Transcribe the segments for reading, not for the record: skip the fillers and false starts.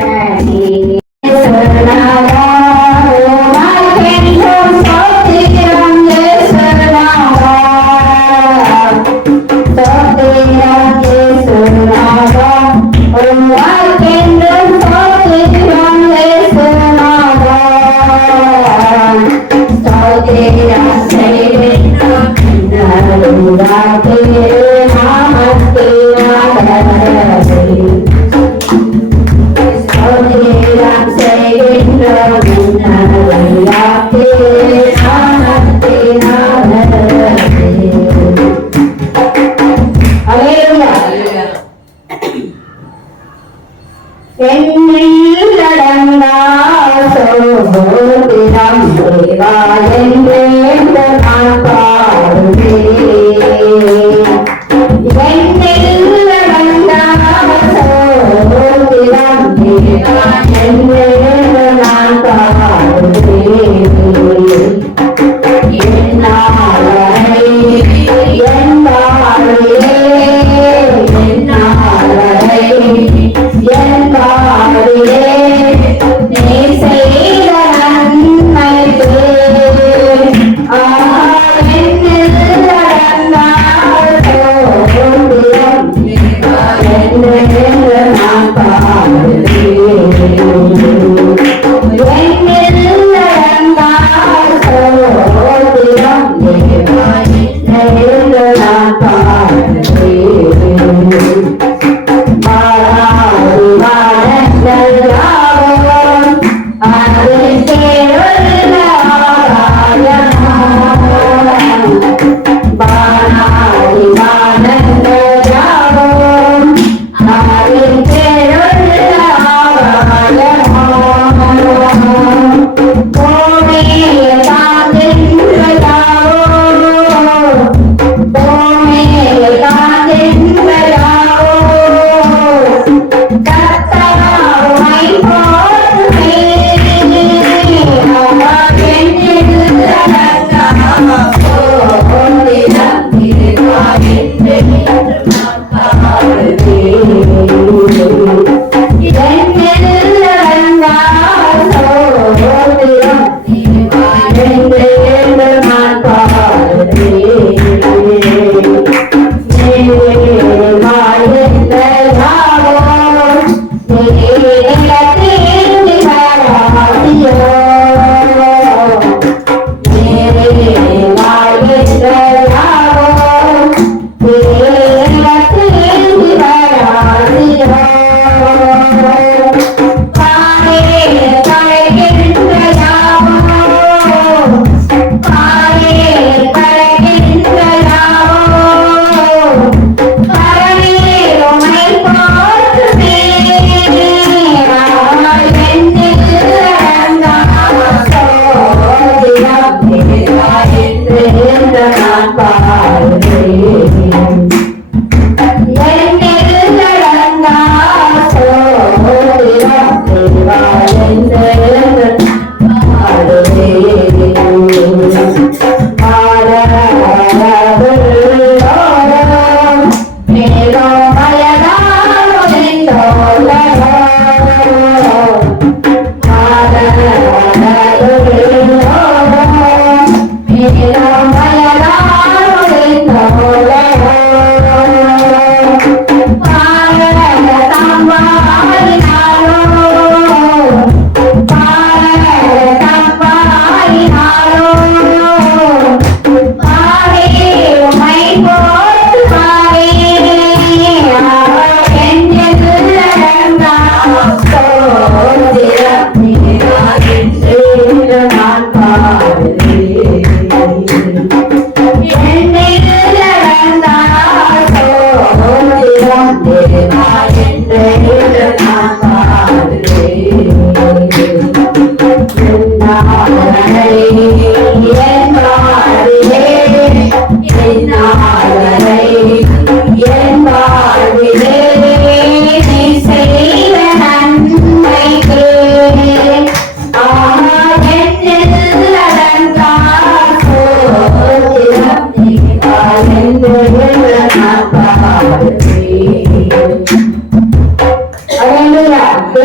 Hallelujah.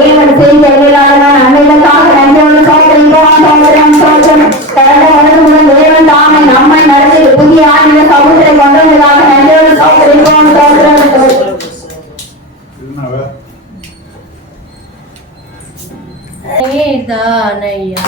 தேவன் செய்த அன்னைக்காக நன்றோடு தேவன் தாமே நம்மை நடத்தி புதிய ஆன்மீக சமூகத்தை கொண்டு வந்ததாக நன்றோடு சோதரிப்போம். உம்மை தானையா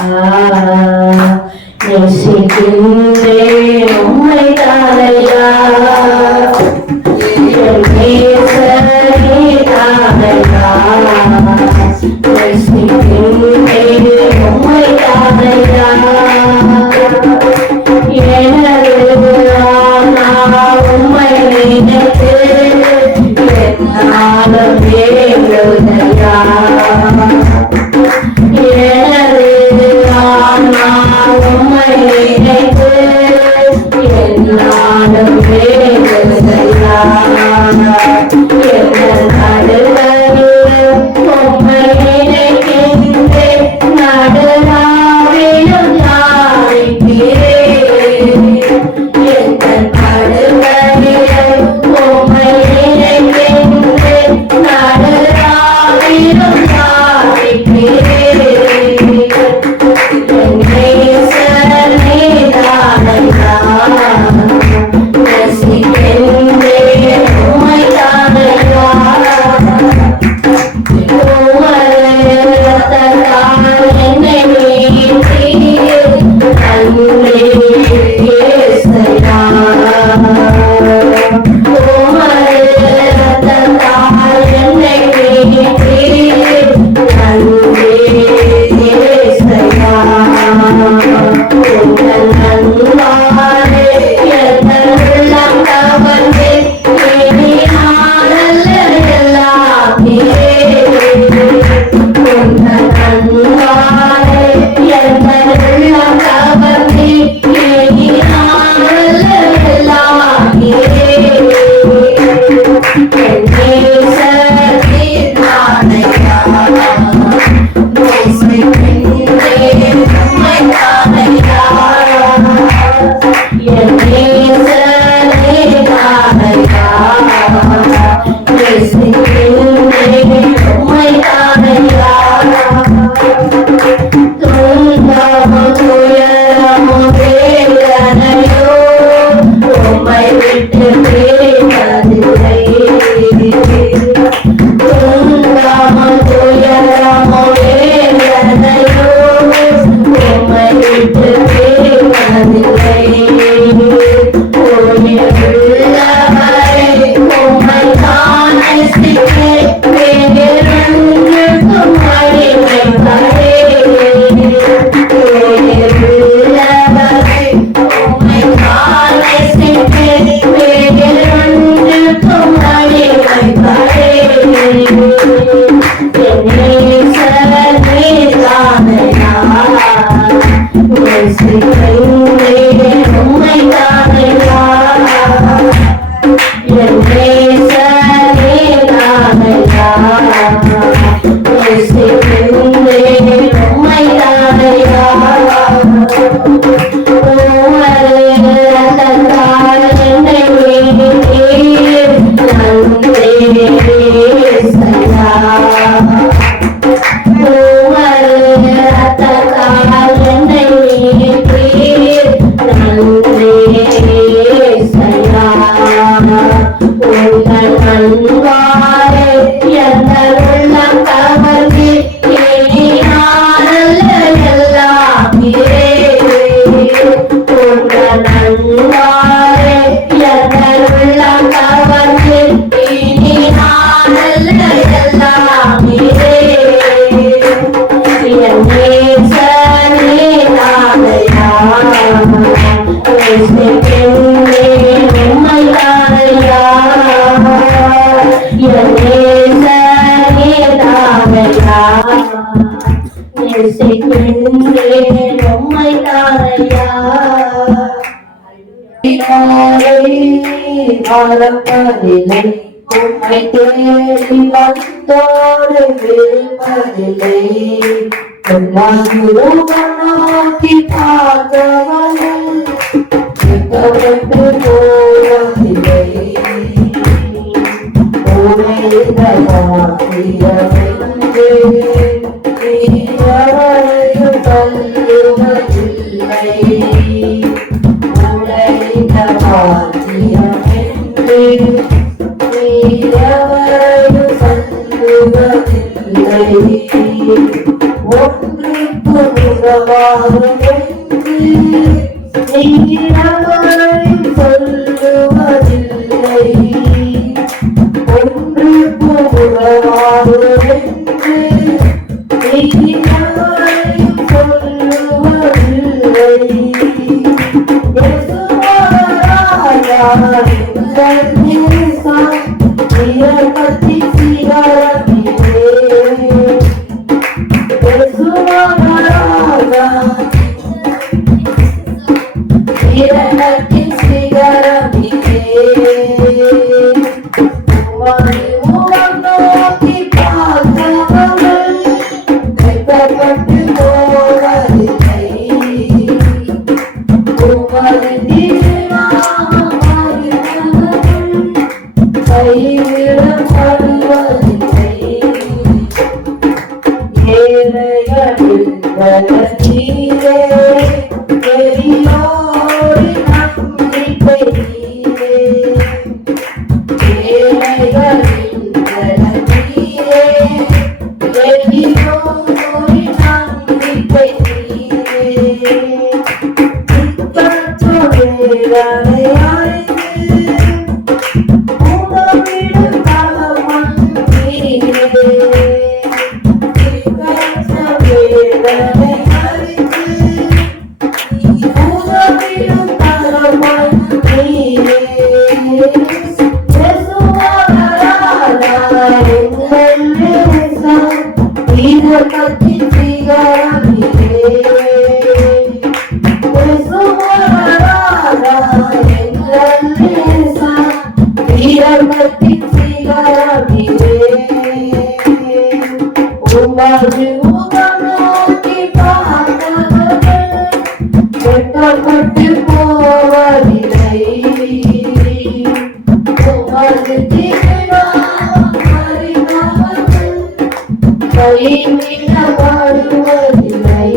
மறப்பதில்லை உம்மை தேடி வந்தோடு விருப்பதில்லை நோக்கி பார்த்தவனை போவதில்லை உமையிலே நீரவரையும் தள்ளுவதில்லை. உடைந்த பாத்திரம் என்று நீரவரையும் தள்ளுவதில்லை. ஒன்றுக்கு உறவாகும் என்று நீரவரையும் சொல்லுவதில்லை. ஒன்றுக்கு உறவாகும் என்று நீரவரையும் சொல்லுவதில்லை. யேசுவராயா எங்கள் நேசா இரக்கத்தின் சிகரத்திலே. யேசுவராயா இரக்கத்தின் சிகரத்திலே. உம்மை முகம் நோக்கி பார்த்தவர்கள் வெட்கப்பட்டு போவதில்லை. உமது திருநாமம் அறிந்தவர்கள் கைவிடப்படுவதில்லை. ஏழைகளின் பலத்தீரே, பெரியோரின் நம்பிக்கை நீரே. ஏழைகளின் பலத்தீரே, பெரியோரின் நம்பிக்கை நீரே. திக்கற்றோரை அழைத்து உதவிடும் தலமன் நீரே. திக்கற்றோரை அழைத்து உதவிடும் தலமன் நீரே. யேசுவராயா எங்கள் நேசா இரக்கத்தின் சிகரத்திலே. யேசுவராயா எங்கள் நேசா இரக்கத்தின் சிகரத்திலே. உமது முகம் நோக்கி பார்த்தவர்கள் வெட்கப்பட்டு போவதில்லை. உமது திருநாமம் அறிந்தவர்கள் கைவிடப்படுவதில்லை.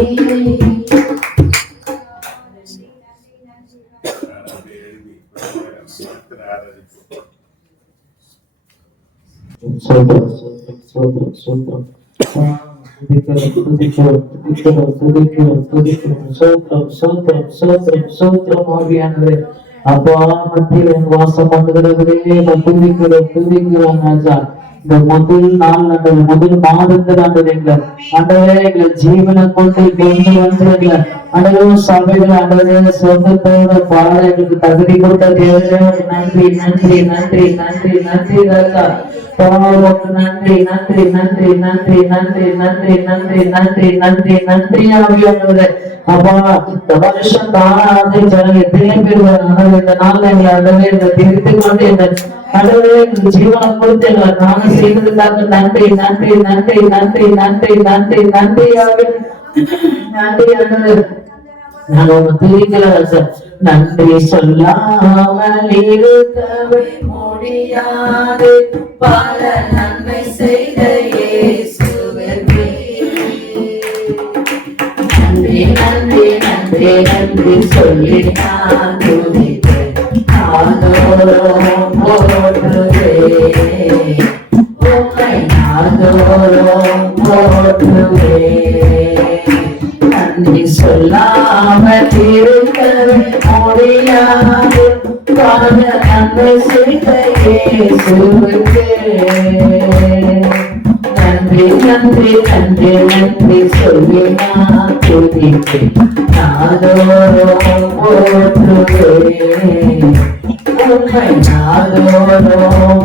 அப்பா மத்தியில் வாசம் பண்ணுகிறவரே துதிக்கிறோம் ராஜா. இந்த முதல் நாள் ஆண்டவர், முதல் மாதத்தில் ஆண்டவர் எங்கள் ஆண்டவரே எங்கள் ஜீவனை கொண்டு கொண்டு வந்து ஆண்டவரும் சபைகள் ஆண்டவரே சொந்தத்தோட பாட எங்களுக்கு தகுதி கொடுத்த தேவையே நன்றி நன்றி நன்றி நன்றி நன்றி ராஜா. நன்றி நன்றி நன்றி நன்றி நன்றி நன்றி நன்றி நன்றி நன்றி நன்றி ஆவியானவரே. அப்பா இந்த வருஷம் தானாக ஜனங்கள் எத்தனை பேர் இந்த நாள் எங்களை ஆண்டவரே இந்த திருத்தி கொண்டு இந்த ஆண்டவரே ஜீவனை கொடுத்து எங்களை நாங்கள் செய்ததுக்காக நன்றி நன்றி நன்றி நன்றி நன்றி நன்றி நன்றி நன்றி ஆண்டவரே. நாங்கள் துதிக்கிறோம். நன்றி சொல்லாமல் இருக்கவே முடியாது பல நன்மை செய்த இயேசுவுக்கே நன்றி நன்றி நன்றி நன்றி சொல்லி நான் துதிப்பேன். நாதோறும் போற்றுவேன் உம்மை, நாதோறும் போற்றுவேன். நன்றி சொல்லாமல் இருக்கவே முடியாது பல நன்மை செய்த இயேசுவுக்கே நன்றி நன்றி நன்றி நன்றி சொல்லி நான் துதிப்பேன். நாதோறும் போற்றுவேன் உம்மை, நாதோறும்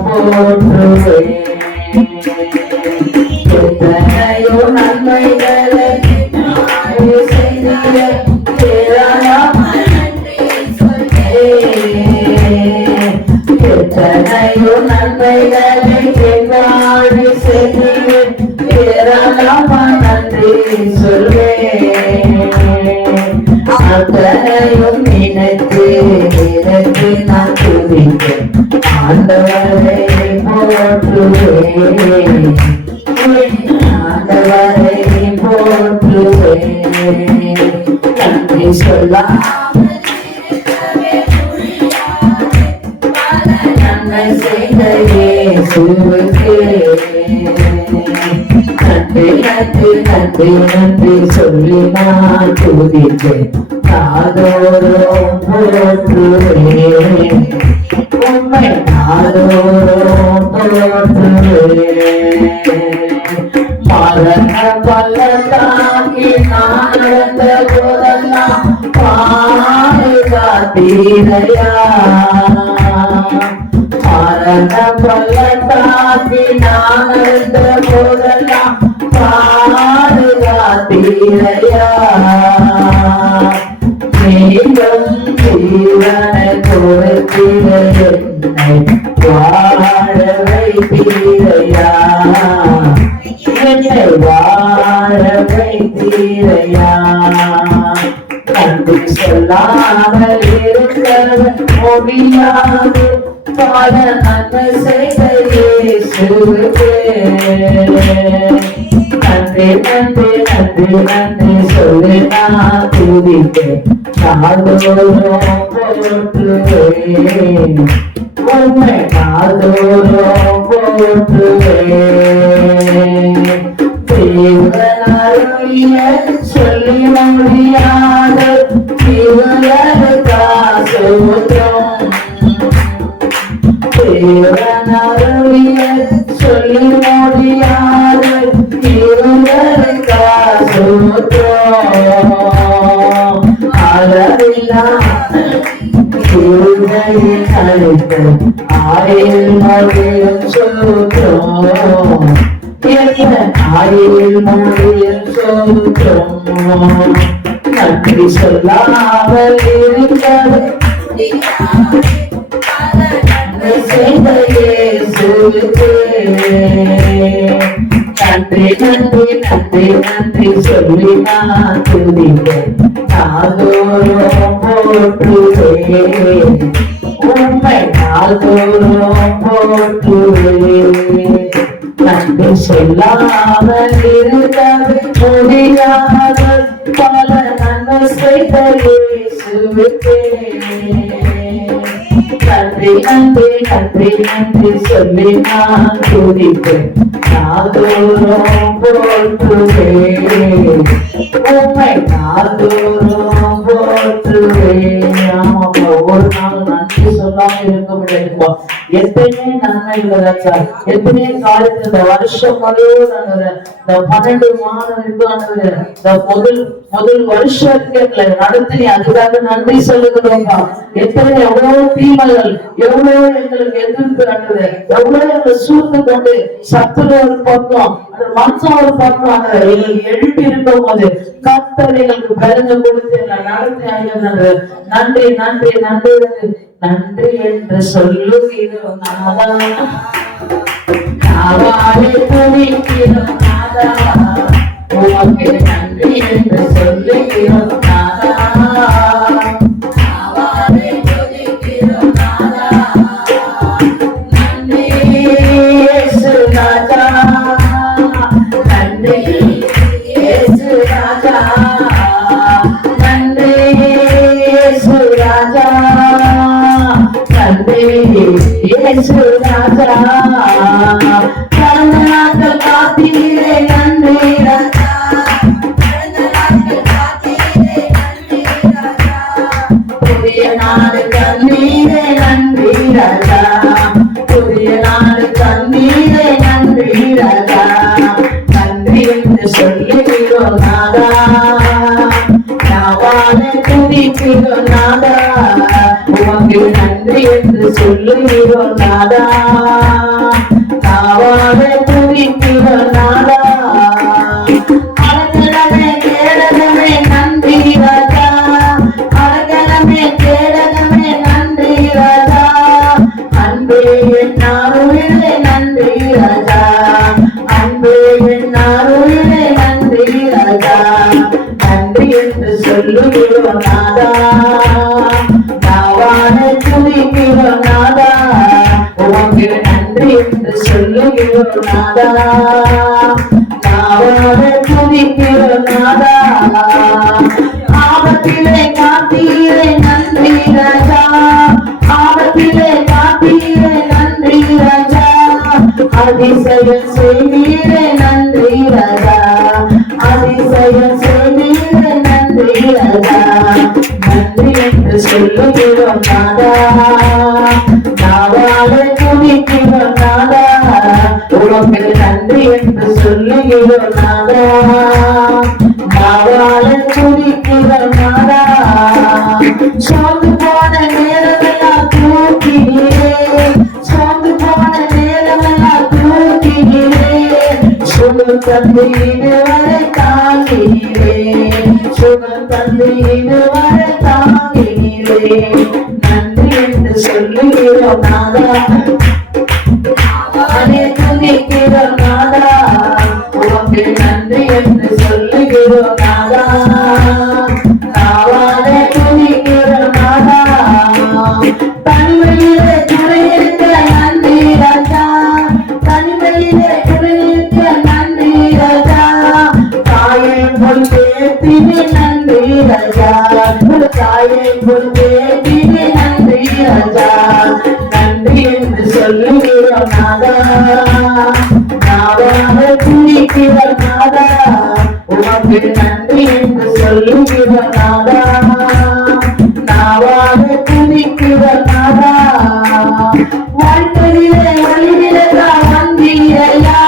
போற்றுவேன். எத்தனையோ நன்மைகளை செய்திட ஏராளமான நன்றி சொல்வேன். எத்தனையோ நன்மைகளை என்னாடி செய்திட ஏராளமான நன்றி சொல்வேன். அத்தனையும் நினைத்து நினைத்து நான் துதிப்பேன். ஆண்டவரை போற்றுவேன். ஆண்டவரை போற்றுவேன். நன்றி சொல்லாமல் இருக்கவே முடியாது. பல நன்மை செய்த இயேசுவுக்கே நன்றி நன்றி நன்றி நன்றி சொல்லி நான் துதிப்பேன். நாதோறும் போற்றுவேன். உம்மை நாதோறும் போற்றுவேன். மரண பள்ளத்தாக்கி நான் நடந்த போதெல்லாம் பாதுகாத்தீரையா. மரண பள்ளத்தாக்கி நான் நடந்த போதெல்லாம் பாதுகாத்தீரையா. நீங்களும் ஜீவனை கொடுத்தீர என்னை வாழ வைத்தீரையா. என்னை வாழ வைத்தீரையா. நன்றி சொல்லாமல் இருக்க முடியாது. பல நன்மை செய்த இயேசுவுக்கே நன்றி நன்றி நன்றி நன்றி சொல்லி நான் துதிப்பேன். நாதோறும் போற்றுவேன். உம்மை நாதோறும் போற்றுவேன். தேவனருளிய சொல்லி முடியாத தீவனருக்காசோத்திரம். தேவனருளிய சொல்லி முடியாத தீவனருக்காசோத்திரம். அளவில்லா கிருபையின் அளித்து ஆயில் மகிழும் சோத்திரம். ஆயில் மகிழும் சோத்திரம். நன்றி சொல்லாமல் இருக்கிறது செய்த இயேசுவுக்கே நன்றி நன்றி நன்றி நன்றி சொல்லி நான் துதிப்பேன். நாதோறும் போற்றுவேன். உம்மை நாதோறும் போற்றுவேன். நன்றி சொல்லாமல் இருக்கவே முடியாது. பல நன்மை செய்த இயேசுவுக்கே நன்றி நன்றி நன்றி நன்றி சொல்லி நான் துதிப்பேன். நாதோறும் போற்றுவேன். உம்மை நாதோறும் போற்றுவேன். ஆமாப்பா, ஒரு நாள் நன்றி சொல்லாம இருக்க முடியாதுப்பா. எத்தனை நன்மைகள் ஆச்சா, எத்தனை காலத்துல இந்த வருஷம் முழுவதும் இந்த 12 மாதம் இருக்கானது இந்த முதல் வருஷத்துக்கு எங்களை நடத்தி அதுக்காக நன்றி சொல்லுகிறோம்ப்பா. எத்தனை எவ்வளவு தீமைகள், எவ்வளவு எங்களுக்கு எதிர்ப்பு நடக்குது, எவ்வளவு எங்களை சூழ்ந்து கொண்டு சத்துரு ஒரு பக்கம் அந்த மனுஷன் ஒரு பக்கம் எங்களுக்கு எழுப்பி இருக்கும் போது கர்த்தர் எங்களுக்கு பெருங்க கொடுத்து எங்களை நடத்தி ஆகிறது. நன்றி நன்றி நன்றி நன்றி என்று சொல்லுகிறோம். நாவாலே துதிக்கிறோம் நாதா. உமக்கு நன்றி என்று சொல்லுகிறோம் நாதா. நாவாலே துதிக்கிறோம் நாதா. நன்றி இயேசு ராஜா. நன்றி இயேசு ராஜா. நன்றி இயேசு ராஜா. நன்றி இயேசு ராஜா. கடந்த நாட்கள் காத்தீரே நன்றி ராஜா. கடந்த நாட்கள் காத்தீரே நன்றி ராஜா. புதிய நாள் கண்ணீரே நன்றி ராஜா. புதிய நாள் கண்ணீரே நன்றி ராஜா. நன்றி என்று சொல்லுகிறோம் நாதா. நாவாலே துதிக்கிறோம் நாதா. உமக்கு நன்றி என்று சொல்லுகிறோம் நாதா. நாவாலே துதிக்கிறோம் நாதா. அழகமே கேடகமே நன்றி ராஜா. அழகமே கேடகமே நன்றி ராஜா. அன்பே என் அருளே நன்றி ராஜா. அன்பே என் அருளே நன்றி ராஜா. நன்றி என்று சொல்லுகிறோம் நாதா. நாவாலே துதிக்கிறோம் நாதா. உமக்கு நன்றி என்று சொல்லுகிறோம் நாதா. நாவாலே என்று சொல்லுகிறோம் நாதா, நாவாலே துதிக்கிறோம் நாதா, உமக்கு நன்றி என்று சொல்லுகிறோம் நாதா, நாவாலே துதிக்கிறோம் நாதா. சோர்ந்து போன நேரமெல்லாம் தூக்கினீரே, சோர்ந்து போன நேரமெல்லாம் தூக்கினீரே, சுகம் தந்து இதுவரை தாங்கினீரே, சுகம் தந்து இதுவரை தாங்கினீரே, நன்றி என்று சொல்லுகிறோம் நாதா, நாவாலே துதிக்கிறோம் நாதா, உமக்கு நன்றி என்று சொல்லுகிறோம் நாதா, நாவாலே துதிக்கிறோம் நாதா. தனிமையிலே துணையிருக்க நன்றி ராஜா, தனிமையிலே துணையிருக்க நன்றி ராஜா, தாயை போல் பேசினே நன்றி ராஜா, தாயை போல் பேசினே நன்றி ராஜா, நன்றி என்று சொல்லுகிறோம் நாதா, நாவாலே துதிக்கிறோம் நாதா, உமக்கு நன்றி என்று சொல்லுகிறோம் நாதா, நாவாலே துதிக்கிறோம் நாதா. வாழ்க்கையிலே ஒளிவிளக்கா வந்தீரையா,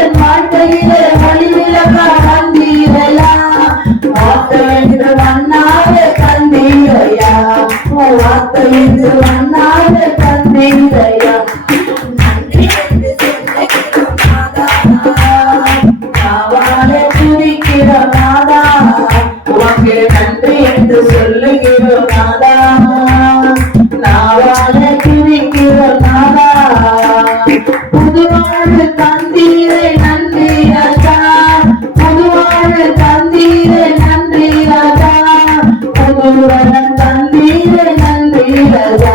என் வாழ்க்கையிலே ஒளிவிளக்கா வந்தீரையா, வார்த்தை என்று மண்ணாவே தந்தீரையா, வார்த்தை என்று மண்ணாவே தந்தீரையா, நன்றி என்று சொல்லுகிறோம் நாதா, நாவாலே துதிக்கிறோம் நாதா, உமக்கு நன்றி என்று சொல்லுகிறோம் நாதா, நாவாலே துதிக்கிறோம் நாதா. புதுவாழ்வு தந்தீரே நன்றி ராஜா, புதுவாழ்வு தந்தீரே நன்றி ராஜா, புதுவரம் தந்தீரே நன்றி ராஜா,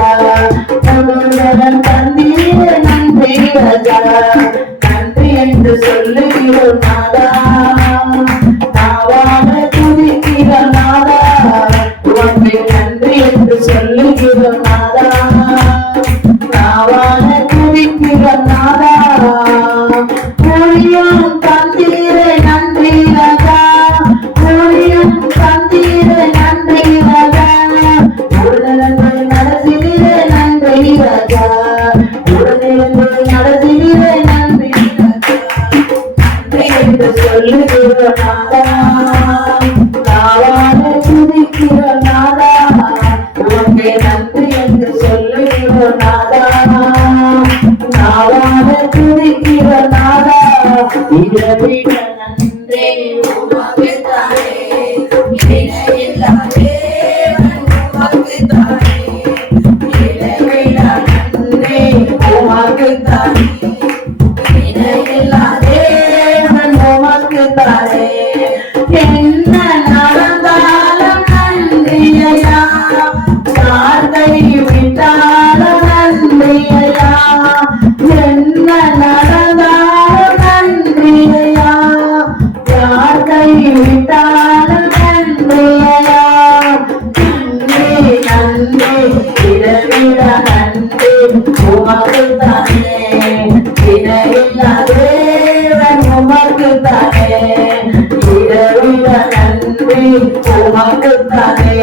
புதுவரம் தந்தீரே நன்றி ராஜா, நன்றி என்று சொல்லுகிறோம் நாதா, நாவாலே துதிக்கிறோம் நாதா, உமக்கு நன்றி என்று சொல்லுகிறோம் நாதா, நாவாலே துதிக்கிறோம் நாதா. ஊழியம் தந்தீரே நன்றி ராஜா, ஊழியம் தந்தீரே நன்றி ராஜா, உடனே நடத்தினீரே நன்றி ராஜா, உடனே நடத்தினீரே நன்றி ராஜா, நன்றி என்று சொல்லுகிறோம் நாதா, நாவாலே துதிக்கிறோம் நாதா, உமக்கு நன்றி என்று சொல்லுகிறோம் நாதா, நாவாலே துதிக்கிறோம் நாதா. இதைவிட நன்றி உமக்கு தானே, இணையில்லா தேவன் உமக்கு தானே, இதைவிட நன்றி உமக்கு தானே, இணையில்லா தேவன் உமக்கு தானே. என்ன நடந்தாலும் நன்றி ஐயா, வார்த்தை விட்டாலும் நன்றி ஐயா, என்ன நடந்தாலும் நன்றி ஐயா, வார்த்தை விட்டாலும் நன்றி ஐயா, நன்றி நன்றி இதைவிட நன்றி உமக்கு தானே, இணையில்லா தேவன் உமக்கு தானே, இதைவிட நன்றி உமக்கு தானே,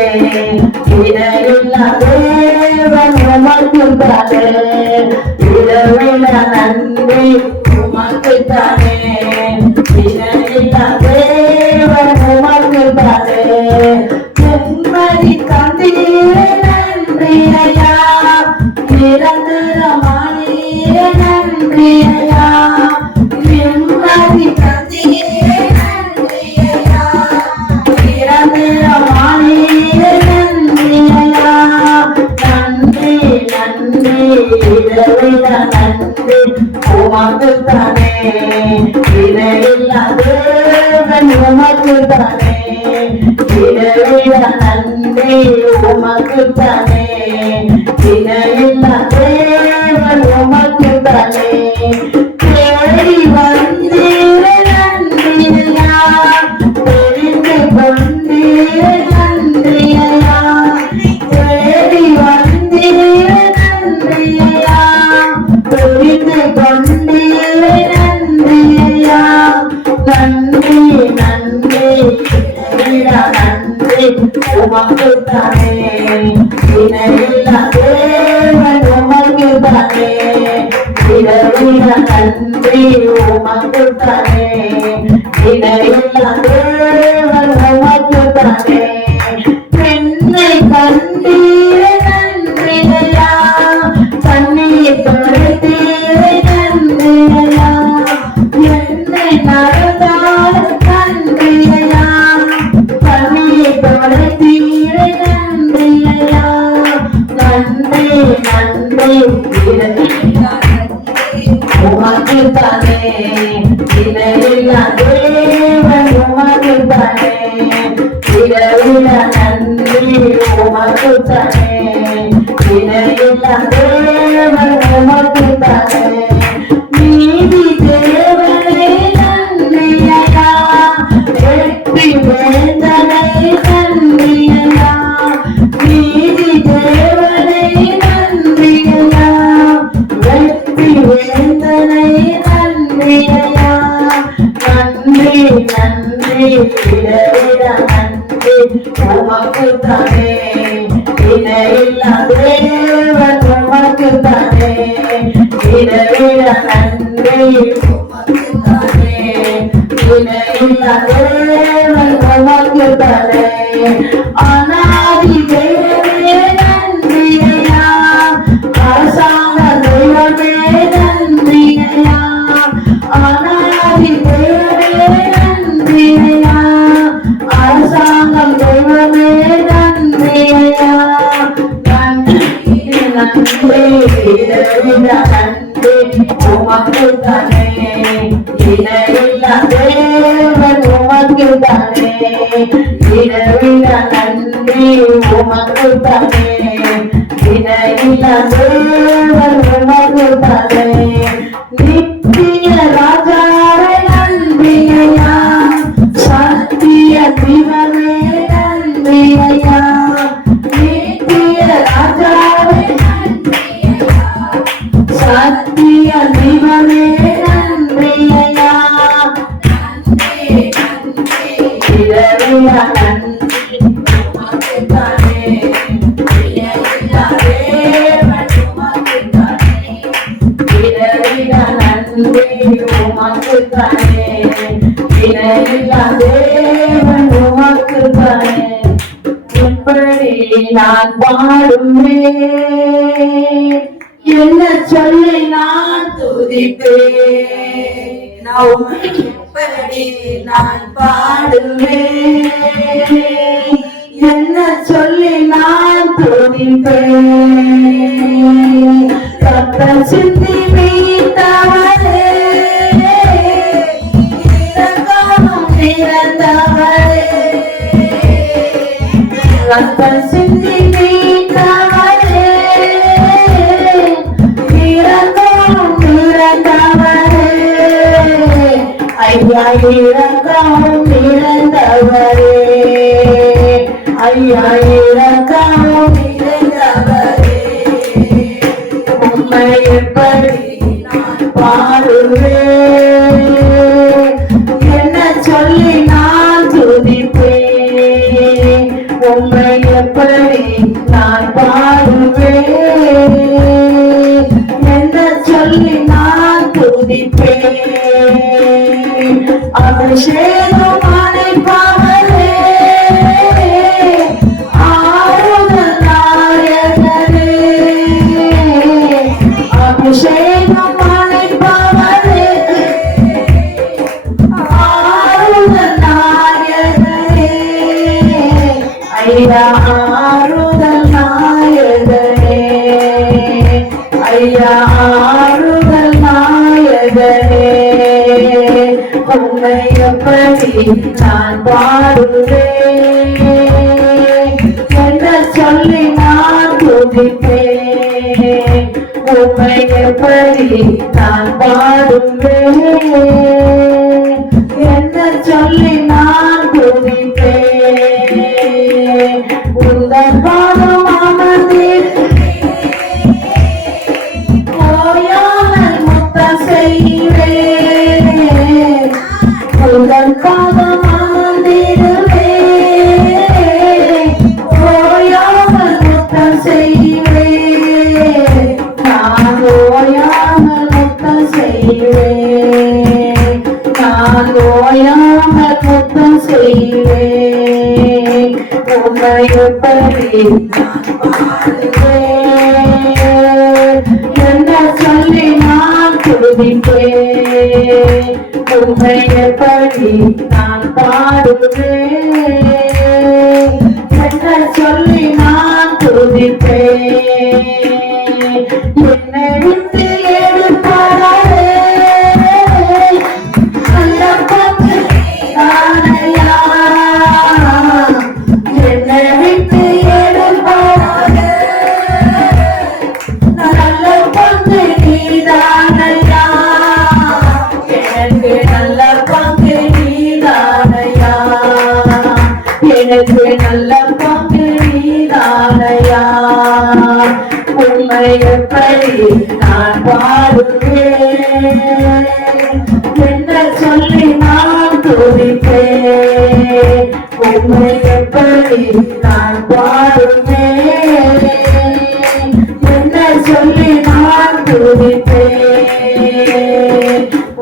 இணையில்லா தேவன் உமக்கு தானே, இதைவிட நன்றி உமக்கு தானே, இணையில்லா தேவன் உமக்கு தானே. நிம்மதி தந்தீரே நன்றி ஐயா, நிரந்தரமானீரே நன்றி ஐயா, நிம்மதி தந்தீரே நன்றி ஐயா, நிரந்தரமானீரே நன்றி ஐயா, நன்றி நன்றி இதைவிட நன்றி உமக்கு தானே, இணையில்லா தேவன் உமக்கு தானே, இதைவிட நன்றி உமக்கு தானே, இணையில்லா தேவன் உமக்கு தானே. தேடி வந்தீரே நன்றி ஐயா, தெரிந்து கொண்டீரே நன்றி ஐயா, தேடி வந்தீரே நன்றி ஐயா, தெரிந்து கொண்டீரே நன்றி ஐயா, நன்றி நன்றி இதைவிட நன்றி நன்றி உமக்கு தானே இணையில்லா தேவன் உமக்கு தானே விடவிட நன்றி உமக்கு தானே இணையில்லா தேவன் உமக்கு தானே பெண்ணை கண்டீரே நன்றியா கண்ணீர் தொடுத்தீரே நன்றியா என்னை நடந்தால் நன்றியா கண்ணீர் தொடுத்தீரே நன்றியா நன்றி நன்றி உமக்கு தானே இணையில்லா தேவன் உமக்கு தானே விடவிட நன்றி உமக்கு தானே இணையில்லா தேவன் உமக்கு தானே நீதி தேவனே நன்றியா வெற்றி வேந்தனை நன்றியா நீதி தேவனை நன்றியா வெற்றி வேந்தனை நன்றியா நன்றி நன்றி விடவிட நன்றி உமக்கு தானே இணையில்லா தேவன் உமக்கு தானே விடவிட நன்றி உமக்கு தானே இணையில்லா தேவன் உமக்கு தானே அநாதி தேவனே நன்றியா அரசாங்க தெய்வமே நன்றியா அநாதி தேவனே நன்றியா அரசாங்கம் தெய்வமே நன்றியா நன்றி நன்றி விடவிட நன்றி உமக்கு தானே இணையில்லா தேவன் உமக்கு தானே விடவிட நன்றி உமக்கு தானே இணையில்லா தேவன் உமக்கு தானே நித்திய ராஜாவே நன்றியா சத்திய திவமே நன்றியா நித்திய ராஜாவே சத்திய திவமே நன்றியா விடவிட நன்றி உமக்கு தானே இணையில்லா தேவன் உமக்கு தானே விடவிட நன்றி உமக்கு தானே இணையில்லா தேவன் உமக்கு தானே எப்படி நான் பாடுவேன் என்ன சொல்லி நான் துதிப்பேன் எப்படி நான் பாடுவேன் என்ன சொல்லி நான் துதிப்பேன் ரத்தம் சிந்தி மீட்டவரே இரக்கம் நிறைந்தவரே ரத்தம் சிந்தி மீட்டவரே இரக்கம் நிறைந்தவரே ஐயா இரக்கம் நிறைந்தவரே ஐயா இரக்கம் நிறைந்தவரே உம்மை எப்படி நான் பாடுவேன் என்ன சொல்லி நான் துதிப்பேன் உம்மை எப்படி நான் பாடுவேன் என்ன சொல்லி நான் துதிப்பேன் அபிஷேகம் அணைப்பவரே ஆறுதல் நாயகரே அபிஷேகம் அணைப்பவரே ஆறுதல் நாயகரே ஐயா ஆறுதல் நாயகரே ஐயா ஆறுதல் நாயகரே உம்மை எப்படி நான் பாடுவேன் என்ன சொல்லி நான் துதிப்பேன் உம்மை எப்படி நான் பாடுவேன் என்ன சொல்லி நான் துதிப்பேன் உந்தன் பாதம் அமர்ந்திருக்கிறேன் ஓயாமல் முத்தம் செய்கிறேன் உந்தன் பாதம் அமர்ந்திருக்கிறேன் நீவே உம்மை எப்படி நான் பாடுவேன் என்ன சொல்லி நான் துதிப்பேன் உம்மை எப்படி நான் பாடுவேன் என்ன சொல்லி நான் துதிப்பேன் என்னை விட்டு எடுப்பாரே நல்ல பங்கு நீதானையா என்னை விட்டு எடுப்பாரே நல்ல பங்கு நீதானையா எனக்கு நல்ல பங்கு நீதானையா எனக்கு நல்ல பங்கு நீதானையா உம்மை எப்படி நான் பாடுவேன் என்ன சொல்லி நான் துதிப்பேன் உம்மை எப்படி நான் பாடுவேன் என்ன சொல்லி நான் துதிப்பேன்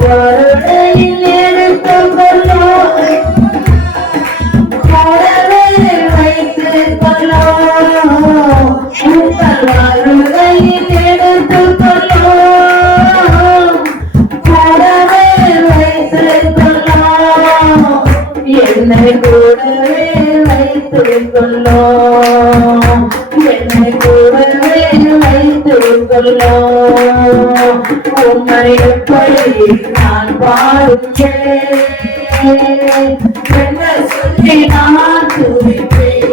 வருடையில் எடுத்துக் கொள்ளோ வைத்துக் கொள்ளோ உங்கள் வருடையில் எடுத்துக் கொள்ளோ கூடவே வைத்துக் கொள்ளோ என்னை கூடவே வைத்துக் கொள்ளோ என்னை கூடவே வைத்துக் கொள்ளோ உம்மை எப்படி நான் பாடுவேன் என்ன சொல்லி நான் துதிப்பேன்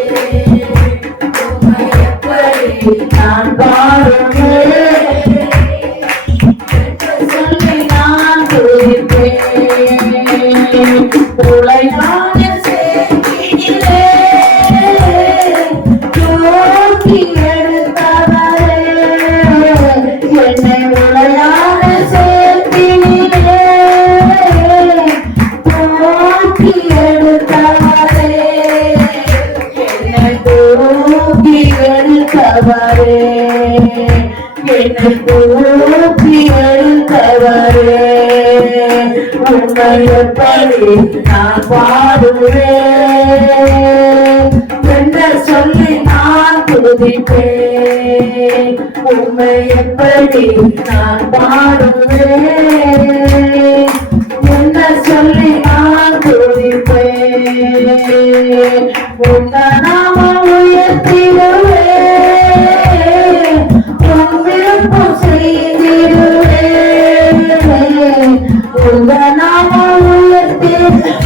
உம்மை எப்படி நான் பாடுவேன் என்ன சொல்லி நான் துதிப்பேன் உலகான செய்தியிலே தூக்கி எடுத்தவரே என்னை உலகான செய்தியிலே தூக்கி எடுத்தவரே என்னை தூக்கி எடுத்தவரே என்னை தூக்கி எடுத்தவரே உம்மை எப்படி நான் பாடுவேன் என்ன சொல்லி நான் துதிப்பேன் உம்மை எப்படி நான் பாடுவேன் என்ன சொல்லி நான் துதிப்பேன் உங்க நாம உயர்த்திடுவேன் உன் விருப்பம் செய்திடுவேன் உங்க நாம உயர்த்திடுவேன்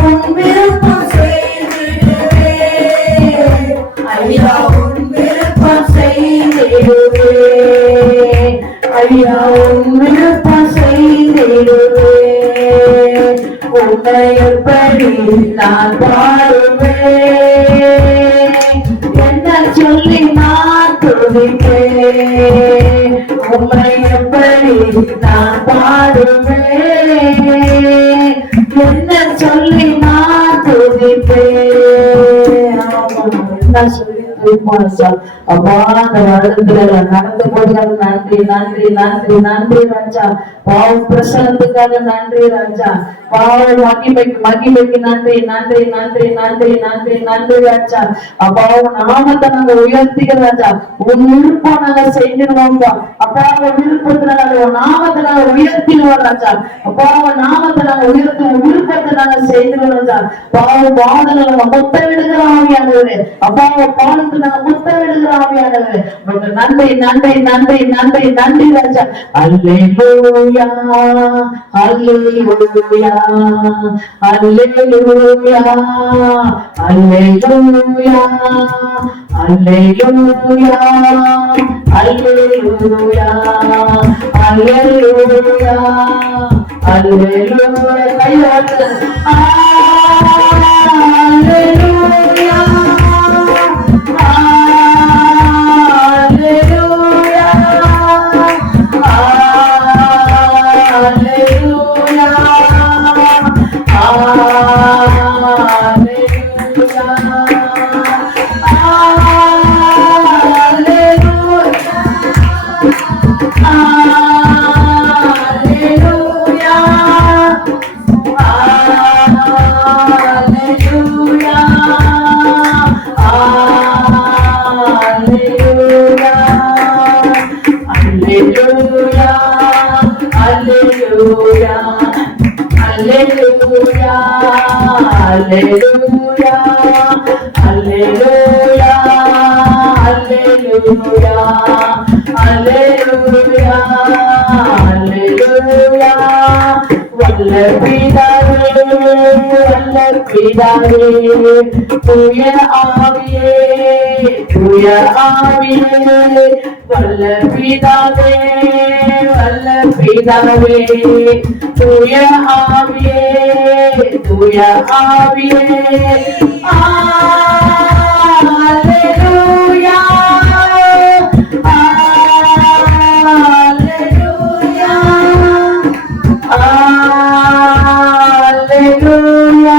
உன் விருப்பம் செய்திடுவேன் ஐயா உன் விருப்பம் செய்திடுவேன் ஐயா உன் விருப்பம் செய்திடுவேன் உம்மை எப்படி நான் பாடுவேன் என்ன சொல்லி நான் துதிப்பேன் உம்மை எப்படி நான் பாடுவேன் என்ன சொல்லி நான் துதிப்பேன் என்ன சொல்லி அப்பா அந்த வருடத்துல நடந்து போடுறது நன்றி நன்றி நன்றி நன்றி ராஜா பாவ பிரசனத்துக்காக நன்றி ராஜா பாவ மகிமைக்கு நன்றி நன்றி நன்றி நன்றி நன்றி நன்றி ராஜா அப்பா உன் நாமத்தை நாங்க உயர்த்திக்க ராஜா உன் விருப்பம் நாங்க செஞ்சிருவோம்பா அப்பா உன் விருப்பத்துல நாங்க உன் நாமத்தை நாங்க உயர்த்திடுவோம் ராஜா அப்பா உன் நாமத்தை நாங்க உயர்த்தி உன் விருப்பத்தை நாங்க செய்திருவோம் ராஜா பாவ பாடல நம்ம மொத்த விடுகிற ஆவியானவரே அப்பா பாடத்தை நாங்க மொத்த விடுகிற ஆவியானவரே நன்றி நன்றி நன்றி நன்றி நன்றி ராஜா அல்லேலூயா அல்லேலூயா அல்லேலூயா அல்லேலூயா அல்லேலூயா அல்லேலூயா அல்லேலூயா அல்லேலூயா கையாட்டு அல்லேலூயா Alleluia, Alleluia, Alleluia, Alleluia, Alleluia. வல்ல பிதாவே, வல்ல பிதாவே, தூய ஆவியே, தூய ஆவியே, வல்ல பிதாவே, வல்ல பிதாவே, தூய ஆவியே, தூய ஆவியே. Alleluia, Alleluia, Alleluia.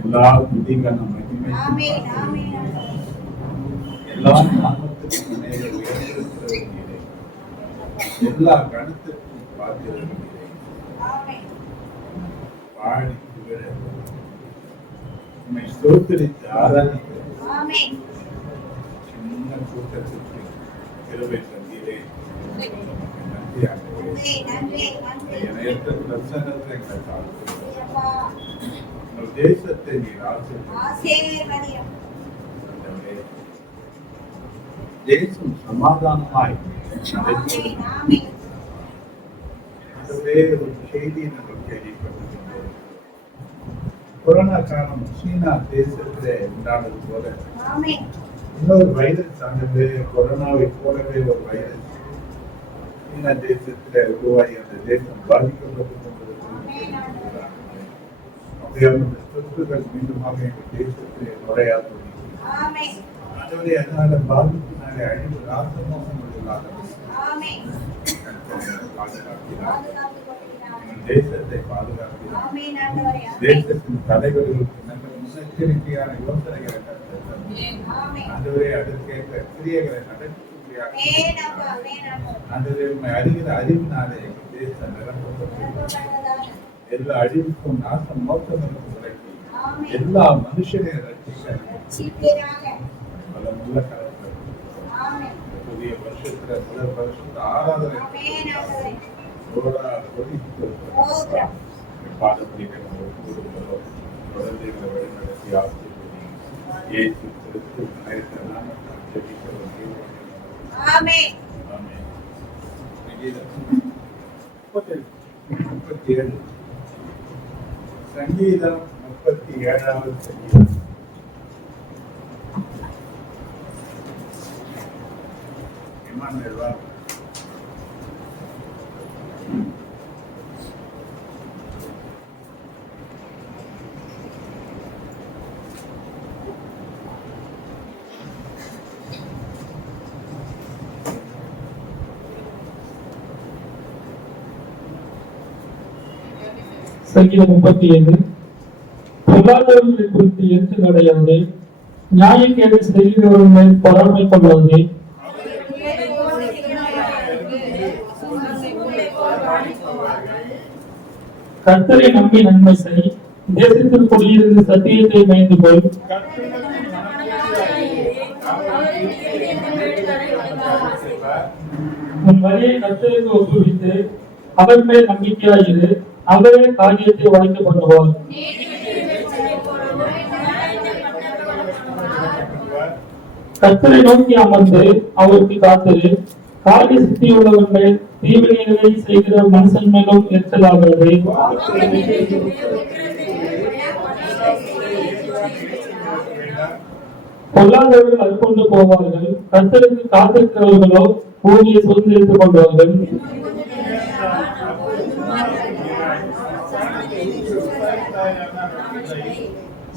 எல்லா புதிகான மகிமை எல்லா நாமத்துக்கும் இணைய உயர்ந்திருக்கிறவர்களே, எல்லா கணத்திற்கும் பாத்திரர்களே, பாடி புகழ உம்மை ஸ்தோத்திரித்து ஆராதிக்க சின்ன கூட்டத்திற்கு கிருபை தந்தீரே. நன்றி ஆண்டவரே. இணையற்ற பிரசன்னத்தை எங்களை தாழ்த்துகிறோம். உங்கள் தேசத்தை நீர் ஆசீர்வதியும். தேசம் சமாதானமாய் நடக்கும். ஒரு செய்தியை நாங்கள் கேள்விப்பட்டிருக்கிறோம். கொரோனா காலம் சீனா தேசத்திலே உண்டானது போல இன்னொரு வைரஸ் ஆனது, கொரோனாவை போலவே ஒரு வைரஸ் சீனா தேசத்திலே உருவாகி அந்த தேசம் பாதிக்கப்பட்டு கொண்டிருக்கிறது. அப்படியே அந்த சொத்துக்கள் மீண்டுமாக எங்கள் தேசத்திலே நுழையா தொடங்கி அதனால பாதிப்பினாலே அழிவு ராசமோசங்கள் இல்லாத பாதுகாக்கிறார். தேசத்தை பாதுகாக்கிறார். தேசத்தின் தலைவர்களுக்கு நல்ல முன்னெச்சரிக்கையான யோசனைகளை அதுவரை அதற்கேற்ற கிரியைகளை நடக்கக்கூடிய அதுவே அறிகிற அறிவினாலே எங்கள் தேசம் நிரப்பப்பட்டு எல்லா அழிவுக்கும் நாசம் மோசங்களுக்கும் விலக்கி எல்லா மனுஷனையும் ரட்சிக்க பலமுள்ள கலந்து புதிய வருஷத்துல முதல் வருஷத்து ஆராதனை பாதப்படிகளை குழந்தைகளை வழிநடத்தி ஆசிரியர் இயேசு கிறிஸ்து நாமத்தால் ஜெபிக்கிறோம். ஆமென். 37 சங்கீதம் 37வது சங்கீதம். சங்கீதம் 37. பொல்லாதவர்களை குறித்து எட்டு அடையாதே, நியாயக்கேடு செய்கிறவர்கள் மேல் பொறாமை கொள்ளாதே. கர்த்தரை நம்பி நன்மை செய், தேசத்தில் குடியிருந்து சத்தியத்தை மேய்ந்து போய். உன் வழியை கர்த்தருக்கு ஒப்புவித்து அவர் மேல் நம்பிக்கையாயிரு, அவரே காரியத்தை வாய்க்க பண்ணுவார். கர்த்தரை நோக்கி அமர்ந்து அவருக்கு காத்திரு. காரிய சித்தியுள்ளவன் மேல் தீவினைகளை செய்கிற மனுஷன் மேலும் எரிச்சலாகிறது. பொல்லாதவர்கள் அற்கொண்டு போவார்கள், கர்த்தருக்கு காத்திருக்கிறவர்களோ பூமியை சுதந்திரித்துக் கொள்வார்கள்.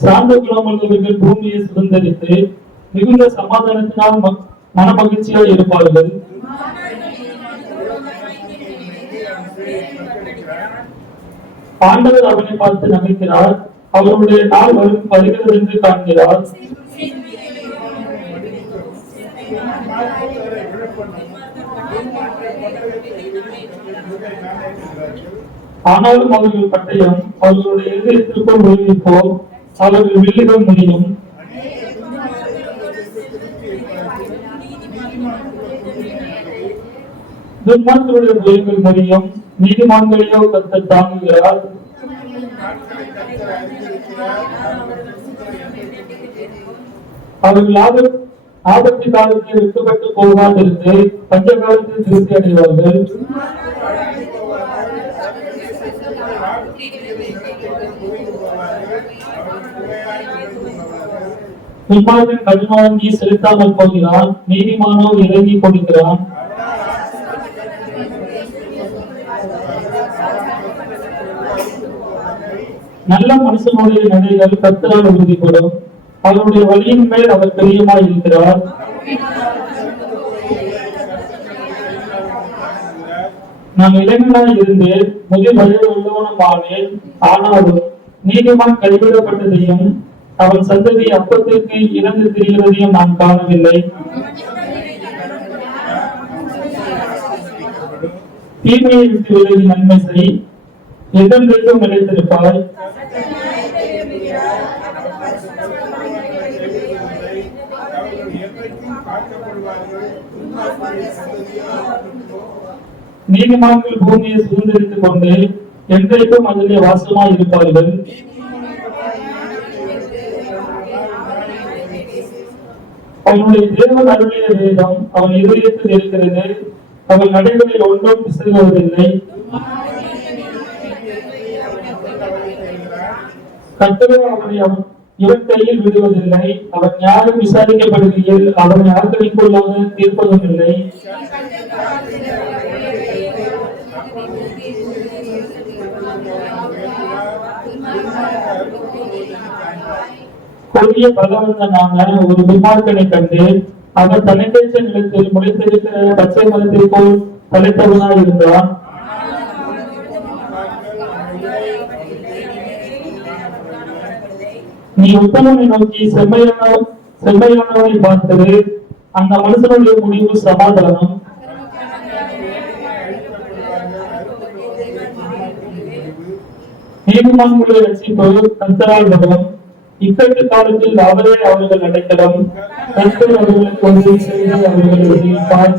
சார்ந்த குணமுள்ளவர்கள் பூமியை சுதந்திரித்து மிகுந்த சமாதானத்தினால் மன மகிழ்ச்சியாய் இருப்பார்கள். ஆண்டவர் அவனை பார்த்து நகைக்கிறார், அவருடைய நாள் வருகிறது என்று காண்கிறார். ஆனாலும் அவர்கள் பட்டயம் அவர்களுடைய இதயத்திற்குள் விளைவிப்போம், அவர்கள் வில்லுகள் முடியும். துன்மார்க்கருடைய புயங்கள் முடியும், நீதிமான்களையோ கர்த்தர் தாங்குகிறார். அவர்கள் ஆபத்து காலத்தில் வெட்கப்பட்டு போகாதிருந்து பஞ்ச காலத்தில் திருப்தி அடைவார்கள். துன்மார்க்கன் கடன் வாங்கி செலுத்தாமல் போகிறான், நீதிமானோ இறங்கி கொடுக்கிறான். நல்ல மனுஷனுடைய நடைகள் கர்த்தரால் உறுதிப்படும், அவருடைய வழியின் மேல் அவர் பிரியமாய் இருக்கிறார். நான் இளைஞனாய் இருந்தேன், முதிர் வயது உள்ளவனுமானேன். ஆனாலும் நீதிமான் கைவிடப்பட்டதையும் அவன் சந்ததி அப்பத்திற்கு இறந்து திரிகிறதையும் நான் காணவில்லை. தீமையை விட்டு விலகி நன்மை செய், எதென்றைக்கும் நிலைத்திருப்பாய். நீதிமான்கள் பூமியை சுதந்திரித்துக் கொண்டு என்றைக்கும் அதிலே வாசமாய் இருப்பார்கள். அவனுடைய தேவன் அருளிய வேதம் அவன் இதயத்தில் இருக்கிறது, அவன் நடைகளில் ஒன்றும் பிசகுவதில்லை. கர்த்தரோ அவனை இவன் கையில் விடுவதில்லை, அவன் யாரும் விசாரிக்கப்படுகையில் அவனை ஆக்கிரமிக்குள்ளாக தீர்ப்பதும் இல்லை. கொடிய பலவந்தனான ஒரு துன்மார்க்கனை கண்டு அவன் தலைப்பேச்ச நிலத்தில் முளைத்திருக்கிற பச்சை மரத்தைப் போல் தலைத்தவனாய் இருந்தான். நீ உத்தமனை நோக்கி செம்மையானவனை பார்த்தது, அந்த மனுஷனுடைய முடிவு சமாதானம். நீதிமான்களுடைய ரட்சிப்பு கர்த்தரால் வரும், இக்கட்டு காலத்தில் அவரே அவர்கள் அடைக்கலம். கர்த்தர் அவர்களுக்கு உதவி செய்து அவர்களை விடுவிப்பார்.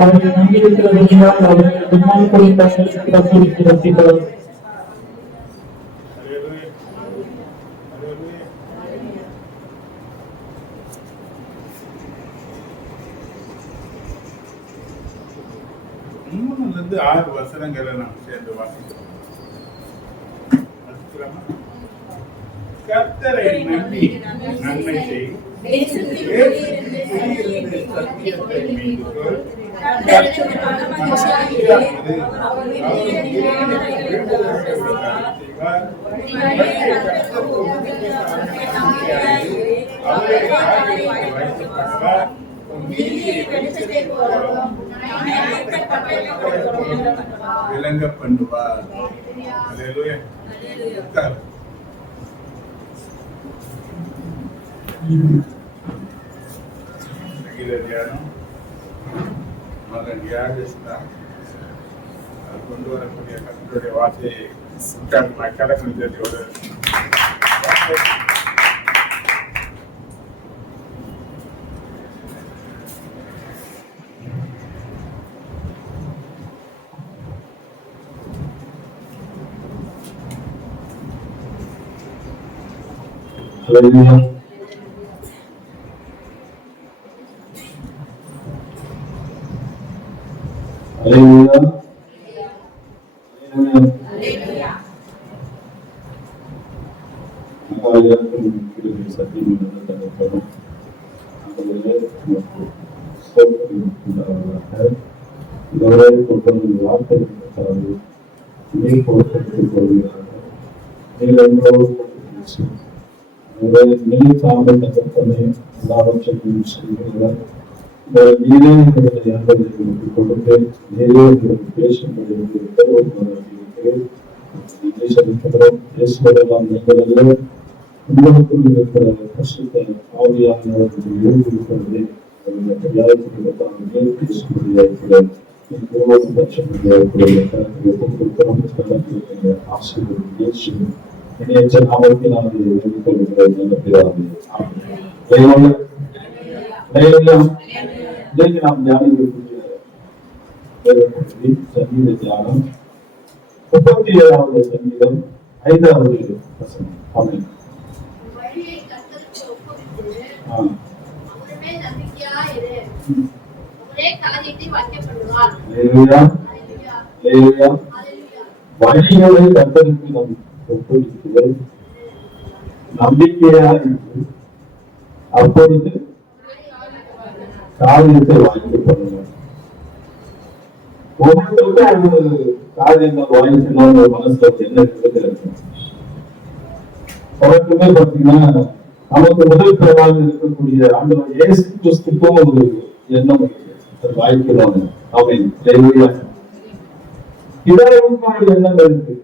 அவர்கள் நம்பியிருக்கிறதினால் அவர்கள் துன்மார்க்கரை தங்களுக்கு தப்பிவிட்டு ரசிப்பார். மூணுல 6 வசனங்களை நாம் சேர்ந்து வாசிக்கிறோம். கர்த்தரை நம்பி நன்மை செய், சத்தியத்தை மீண்டுகொள், விளங்க பண்ணுவார். தியானம் மகன் யாகஸ்தா கொண்டு வரக்கூடிய கர்த்தருடைய வார்த்தையை கடமையோடு Hallelujah. Hallelujah. Hallelujah. உங்களுக்கு இருக்கிற கஷ்டத்தை ஆவியானவர்கள் எழுதியிருக்கிறது நாம் தியானிக்கக்கூடிய சங்கீத தியானம் 37வது சங்கீதம் 5வது வசனம். ஆமென். வழிகளை கர்த்தருக்கு நாம் ஒப்புவித்து நம்பிக்கையா இருக்கு, அப்பொழுது காரியத்தை வாங்கி பண்ணுவோம். ஒவ்வொருத்தருக்கும் ஒரு காரியங்கள் வாங்கிக்கணும் ஒரு மனசுல என்ன இருக்கு. அவருக்குமே பாத்தீங்கன்னா நமக்கு முதல் பிறவாக இருக்கக்கூடிய ஆண்டவர் இயேசு கிறிஸ்துக்கும் ஒரு எண்ணம் இருக்கு, வாய்க்கணும். ஆமென். பிதாவுக்கும் ஒரு எண்ணம் இருக்கு.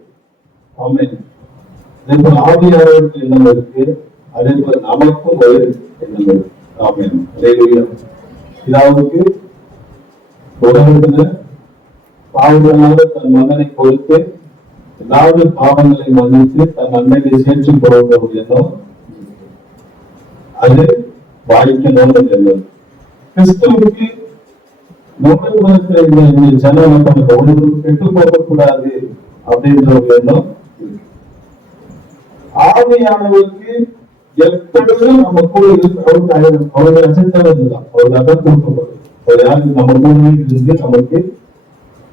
ஆமென். அதே போல ஆவியானவருக்கு எண்ணம் இருக்கு, அதே போல நமக்கும் ஒரு எண்ணம் இருக்கு. ஆமென். பிதாவுக்கு உலகத்துல பாவங்களாக தன் மகனை கொடுத்து ஏதாவது பாவங்களை மன்னித்து தன் நன்மையை சேர்த்து போகிற ஒரு எண்ணம், அது வாய்க்கணும்னு எண்ணம். கிறிஸ்துவுக்கு இந்த ஜனம் ஒன்று கெட்டு போகக்கூடாது அப்படின்ற ஒரு எண்ணம். ஆவியானவருக்கு எப்பொழுதும் நம்ம கூட அவர்கள் அசைத்தவர்கள்தான், அவர்கள் அதான் கொடுக்கப்படும். அவர் யாருக்கு நம்ம கூட இருந்து நமக்கு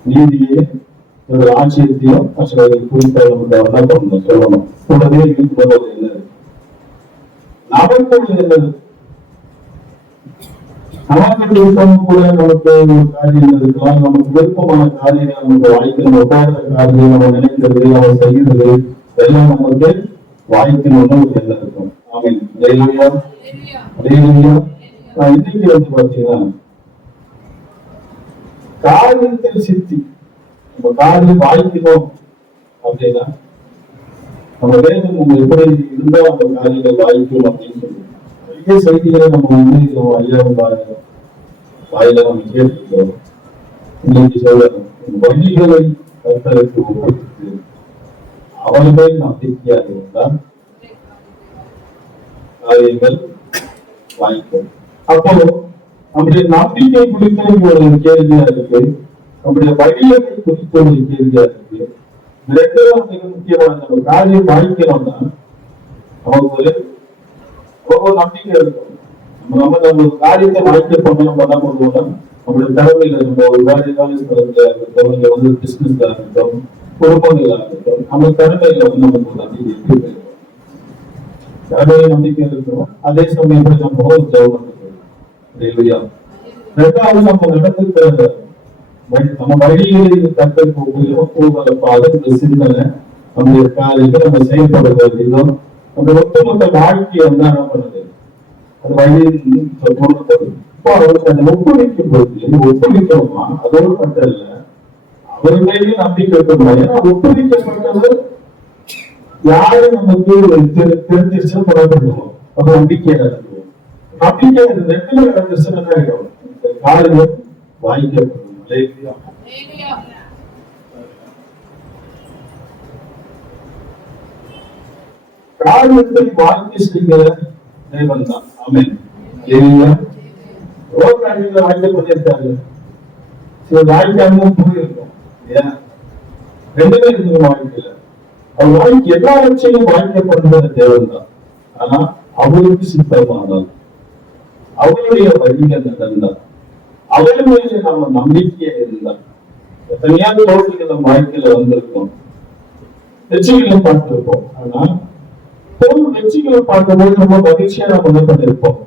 நீதியே ஒரு ஆட்சியத்தையும் குறித்த சொல்லணும். கூடவே இருக்கிறது என்ன நமக்கு என்னது, நமக்கு விருப்பம் கூட நமக்கு ஒரு காரியம் இருக்கலாம். நமக்கு விருப்பமான காரியங்கள் நமக்கு வாய்க்கணும், உட்கார்ந்த காரியம் நம்ம நினைக்கிறது நம்ம செய்யறது எல்லாம் நமக்கு வாய்க்கணும்னு ஒரு எண்ணம் இருக்கும். ஆமீன். இன்னைக்கு வந்து பாத்தீங்கன்னா காரியத்தில் சித்தி நம்ம காரியம் வாய்க்கணும் அப்படின்னா நம்ம வேதம் நம்ம எப்படி இருந்தா நம்ம காரியங்கள் வாய்க்கும் அப்படின்னு சொல்லி நிறைய செய்திகளை நம்ம வந்து வாயில நம்ம கேட்டுக்கிறோம். இன்னைக்கு சொல்லணும், வழிகளை கர்த்தருக்கு ஒப்புவித்து அவர்கள் நம்பிக்கையாக இருந்தால் காரியங்கள் வாய்க்கும். அப்போ நம்முடைய நம்பிக்கை குறித்த ஒரு கேள்வியா இருக்கு, நம்முடைய வழிகளை குறித்த ஒரு கேள்வியா இருக்கு. ரெண்டும் மிக முக்கியமான நம்ம காரியம் வாய்க்கணும்னா நமக்கு ஒரு நம்பிக்கை இருக்கும். நம்ம காரியத்தை வாய்க்க பண்ணணும் பண்ண போடுவோம். நம்மளுடைய திறமையில நம்ம ஒரு வேலையில வந்து பிசினஸ்ல இருக்கட்டும், குடும்பங்களா இருக்கட்டும், நம்ம திறமையில வந்து நமக்கு ஒரு நம்பிக்கை இருக்கு. திறமையில நம்பிக்கை இருக்கிறோம், அதே சமயம் நம்ம ஒரு ஜெபம் இல்லையா. ரெண்டாவது நம்ம நடந்துக்கிற நம்ம வழிகளில் கற்றுக்கொள்ள சிந்தனை நம்முடைய காரியத்தை நம்ம செயல்படுற விதம் அந்த ஒட்டுமொத்த வாழ்க்கையை வந்து என்ன பண்ணுது, அது வழியில் இப்போ அவருக்கு அந்த ஒப்புவிக்கும் போது ஒப்புவிக்கிறோமா அதோடு மட்டும் இல்ல அவர்களையும் நம்பிக்கை இருக்கணும். ஏன்னா ஒப்புவிக்கப்பட்டது யாரும் நமக்கு தெரிஞ்சிருச்சா புறப்படுவோம், அது நம்பிக்கையா இருக்கும். நம்பிக்கை ரெண்டுமே நடந்துச்சுன்னா காரியம் வாய்க்கப்படும். காரியத்தை வாழ்க்கை செய்கிற தேவன் தான். ஆமென். காரியங்களை வாழ்க்கை பண்ணியிருக்காரு, சில வாழ்க்கையாகவும் போயிருக்கும். ரெண்டுமே இருக்கு வாழ்க்கையில. அவர் வாழ்க்கை எல்லாவற்றையும் வாழ்க்கை பண்ணுற தேவன் தான். ஆனா அவருக்கு சித்தமானால், அவருடைய வழிகள் நடந்தார், அவருடைய நம்ம நம்பிக்கையா இருந்தார். எத்தனையா தோல்விகள் நம்ம வாழ்க்கையில வந்திருக்கோம், வெற்றிகளை பார்த்திருப்போம். ஆனா வெற்றிகளை பார்க்கும்போது ரொம்ப மகிழ்ச்சியா நம்ம என்ன பண்ணிருப்போம்,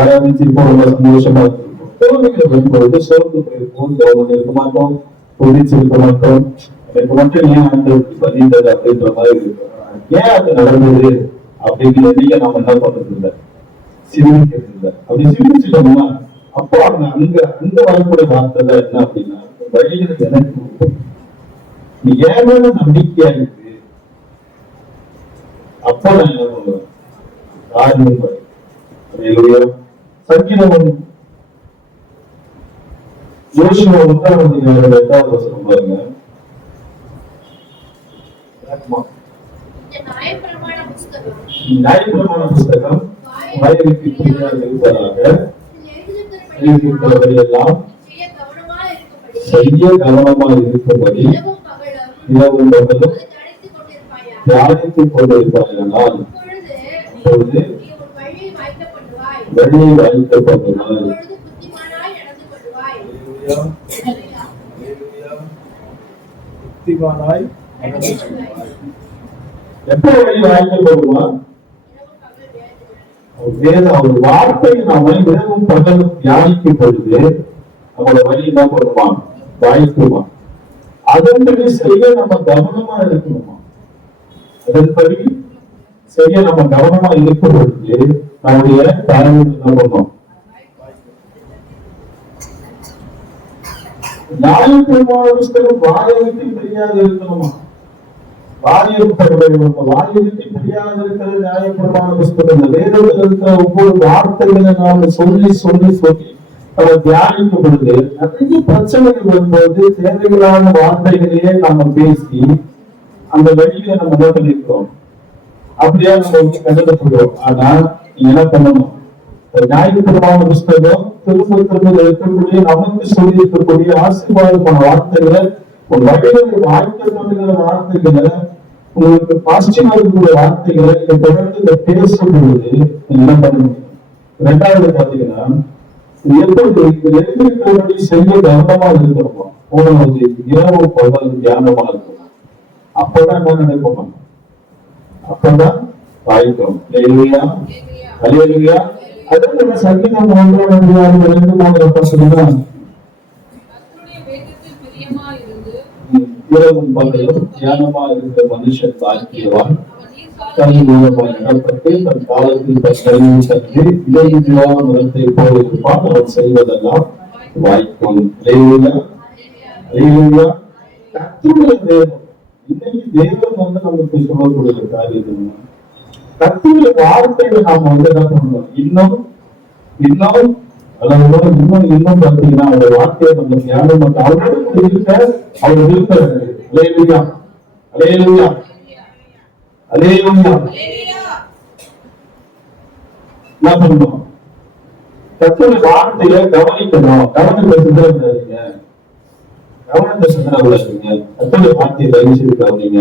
ஆராதிச்சிருப்போம், ரொம்ப சந்தோஷமா இருந்திருப்போம். தோல்விகளை வரும்பொழுது சோர்ந்து போயிருப்போம், தோல்வி இருக்க மாட்டோம், கொதிச்சிருக்க மாட்டோம். எனக்கு மட்டும் ஏன் ஆண்டவருக்கு பதிந்தது அப்படின்ற மாதிரி இருக்கும். ஏன் அது நடந்தது அப்படிங்கிற நீங்க நாம என்ன பண்றது இல்லை, சிந்திக்கிறது இல்லை. அப்படி சிந்திச்சிட்டோம்னா அப்போ அவங்க அங்க வரக்கூடிய வார்த்தை தான் என்ன அப்படின்னா, வழிகள் எனக்கு நீ ஏன் மேல நம்பிக்கையா இருக்கு, அப்ப நான் என்ன பண்ணுவேன், காரியம் சங்கீதம் யோசிச்சு 8வது வசனம் பாருங்க. நியாயப்பிரமாண புஸ்தகம் வாயிலுக்கு பிரியாக இருப்பதாக எல்லாம் செய்ய கவனமா இருக்கும்படி இரவும் பகலும் தியானித்துக் கொண்டிருப்பார்கள். அப்பொழுது வழியை வாய்க்கப்படுவாய். எப்போ வழி வாய்க்கப்படுமா? அவர் வார்த்தை நாம இரவும் பகலும் தியானிக்கும் பொழுது நம்மளோட வழி என்ன பண்ணுமா, வாய்க்குமா. அதன்படி செய்ய நம்ம கவனமா இருக்கணுமா, அதன்படி செய்ய நம்ம கவனமா இருக்கும் பொழுது நம்முடைய தலைமை என்ன பண்ணோம், நியாயப்பிரமாண புஸ்தகம் வாயை விட்டு தெரியாது இருக்கணுமா. வாயை விட்டு தெரியாது இருக்கிற நியாயப்பிரமாண புஸ்தகம், வேதத்தில் இருக்கிற ஒவ்வொரு வார்த்தைகளை நாம சொல்லி சொல்லி சொல்லி நம்ம தியானிக்கும் பொழுது நிறைய பிரச்சனைகள் வரும்போது தேவைகளான வார்த்தைகளையே நம்ம பேசி அந்த வழியில நம்ம என்ன பண்ணிருக்கோம், அப்படியா நம்ம கண்டுபிடிக்கிறோம். ஆனா நீங்க என்ன பண்ணணும், நியாயப்பிரமாண புஸ்தகம் திரும்ப திரும்ப இருக்கக்கூடிய நமக்கு சொல்லி இருக்கக்கூடிய ஆசீர்வாதமான வார்த்தைகளை, ஒரு வகைகளை வாழ்க்கை பண்ணுகிற வார்த்தைகளை, உங்களுக்கு பாசிட்டிவா இருக்கக்கூடிய வார்த்தைகளை தொடர்ந்து இதை பேசும் பொழுது என்ன பண்ணணும். ரெண்டாவது பாத்தீங்கன்னா எப்பொழுது எழுதியிருக்கிறபடி செய்ய கவனமா இருக்கணுமா, மூணாவது இரவு பகல் தியானமா இருக்கணும். அப்பதான் என்ன நினைப்போமா, அப்பதான் வாய்க்கிறோம். அல்லேலூயா. அதற்கு சங்கீதம் 1:2-3 இரவும் பகலும் தியானமா இருக்கிற மனுஷன் பாக்கியவான். தன் மூலமாக நடப்பட்டு தன் காலத்தில் கல்வி கற்று இடையில்லாத மரத்தை போல இருப்பான். அவன் செய்வதெல்லாம் வாய்க்கும். கர்த்தருடைய தேவன், இன்னைக்கு தேவன் நமக்கு சொல்லக்கூடிய காரியம், கர்த்தருடைய வார்த்தைகளை நாம என்ன பண்ணணும், இன்னும் பாத்தீங்கன்னா அவருடைய வார்த்தையை நம்ம தியானம் பண்ண அவரோட இருக்க அவர் இருக்கிறாரு. என்ன பண்ணணும், கர்த்தருடைய வார்த்தையை கவனிக்கணும். கவனத்தை சிந்தனைங்க, கவனத்தை சிந்தனை கர்த்தருடைய வார்த்தையை தயவு கவனிங்க.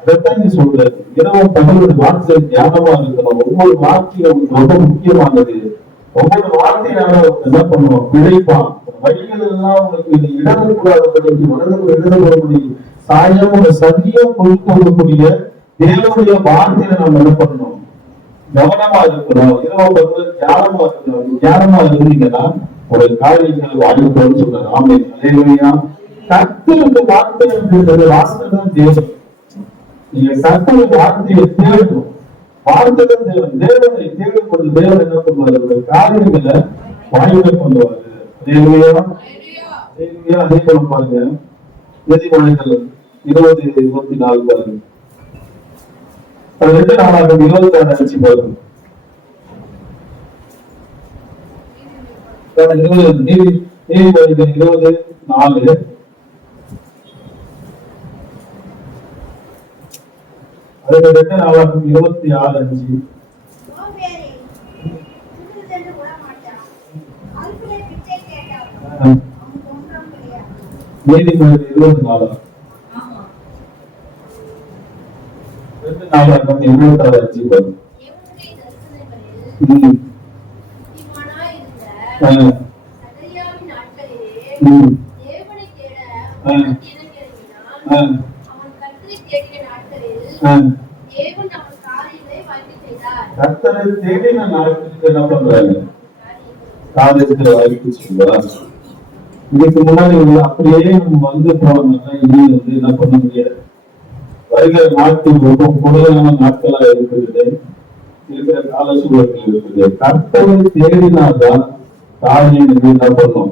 அதைத்தான் நீ சொல்ற, இரவும் பகலுடைய வார்த்தை தியானமா இருக்கணும். ஒவ்வொரு வார்த்தையும் ரொம்ப முக்கியமானது. ஒவ்வொரு வார்த்தையால என்ன பண்ணுவோம், பிழைப்பான். வழிகள் எல்லாம் உங்களுக்கு இடக்கூடாதபடி இடதுபடி சாயம் சத்தியம் கொடுக்கக்கூடிய தேவனுடைய வார்த்தையில நம்ம என்ன பண்ணணும், கவனமா இருக்கணும். இரவு பகல் தியானமா இருக்கணும். தியானமா இருந்தீங்கன்னா ஒரு காரியங்கள் வாழ்க்கைன்னு சொல்றாரு. ஆமென். அல்லேலூயா. கர்த்தருடைய வார்த்தை அப்படின்றது வாசகம் தேவன். நீங்க கர்த்தருடைய வார்த்தையை தேடணும். வார்த்தைகள் தேவன், தேவனை தேடும் பொழுது தேவன் என்ன பண்ணுவாரு, காரியங்களை வாய்ப்பை கொண்டுவாரு. அதே போல பாருங்க, நீதிமொழிகள் 20:24 பாருங்க. 2:26 அடிச்சு பாருங்க. நீதிமொழிகள் 20:4 அதுக்கு 2:26 நீதிமொழிகள் 24 2:26 பாருங்க. ம். ஆ. ம். ஆ. ஆ. ஆ. கர்த்தரை தேடின நாட்களுக்கு என்ன பண்றாங்க? காரியத்துல வாய்ப்பு சொல்றார். இதுக்கு முன்னாடி அப்படியே நம்ம வந்து போனோம்னா இனி என்ன பண்ண முடியாது. வருகிற நாட்கள் ரொம்ப குறைவான நாட்களா இருக்குது. இருக்கிற கால சூழல்கள் இருக்குது. கர்த்தரை தேடினால்தான் காரியம் என்ன பண்ணும்?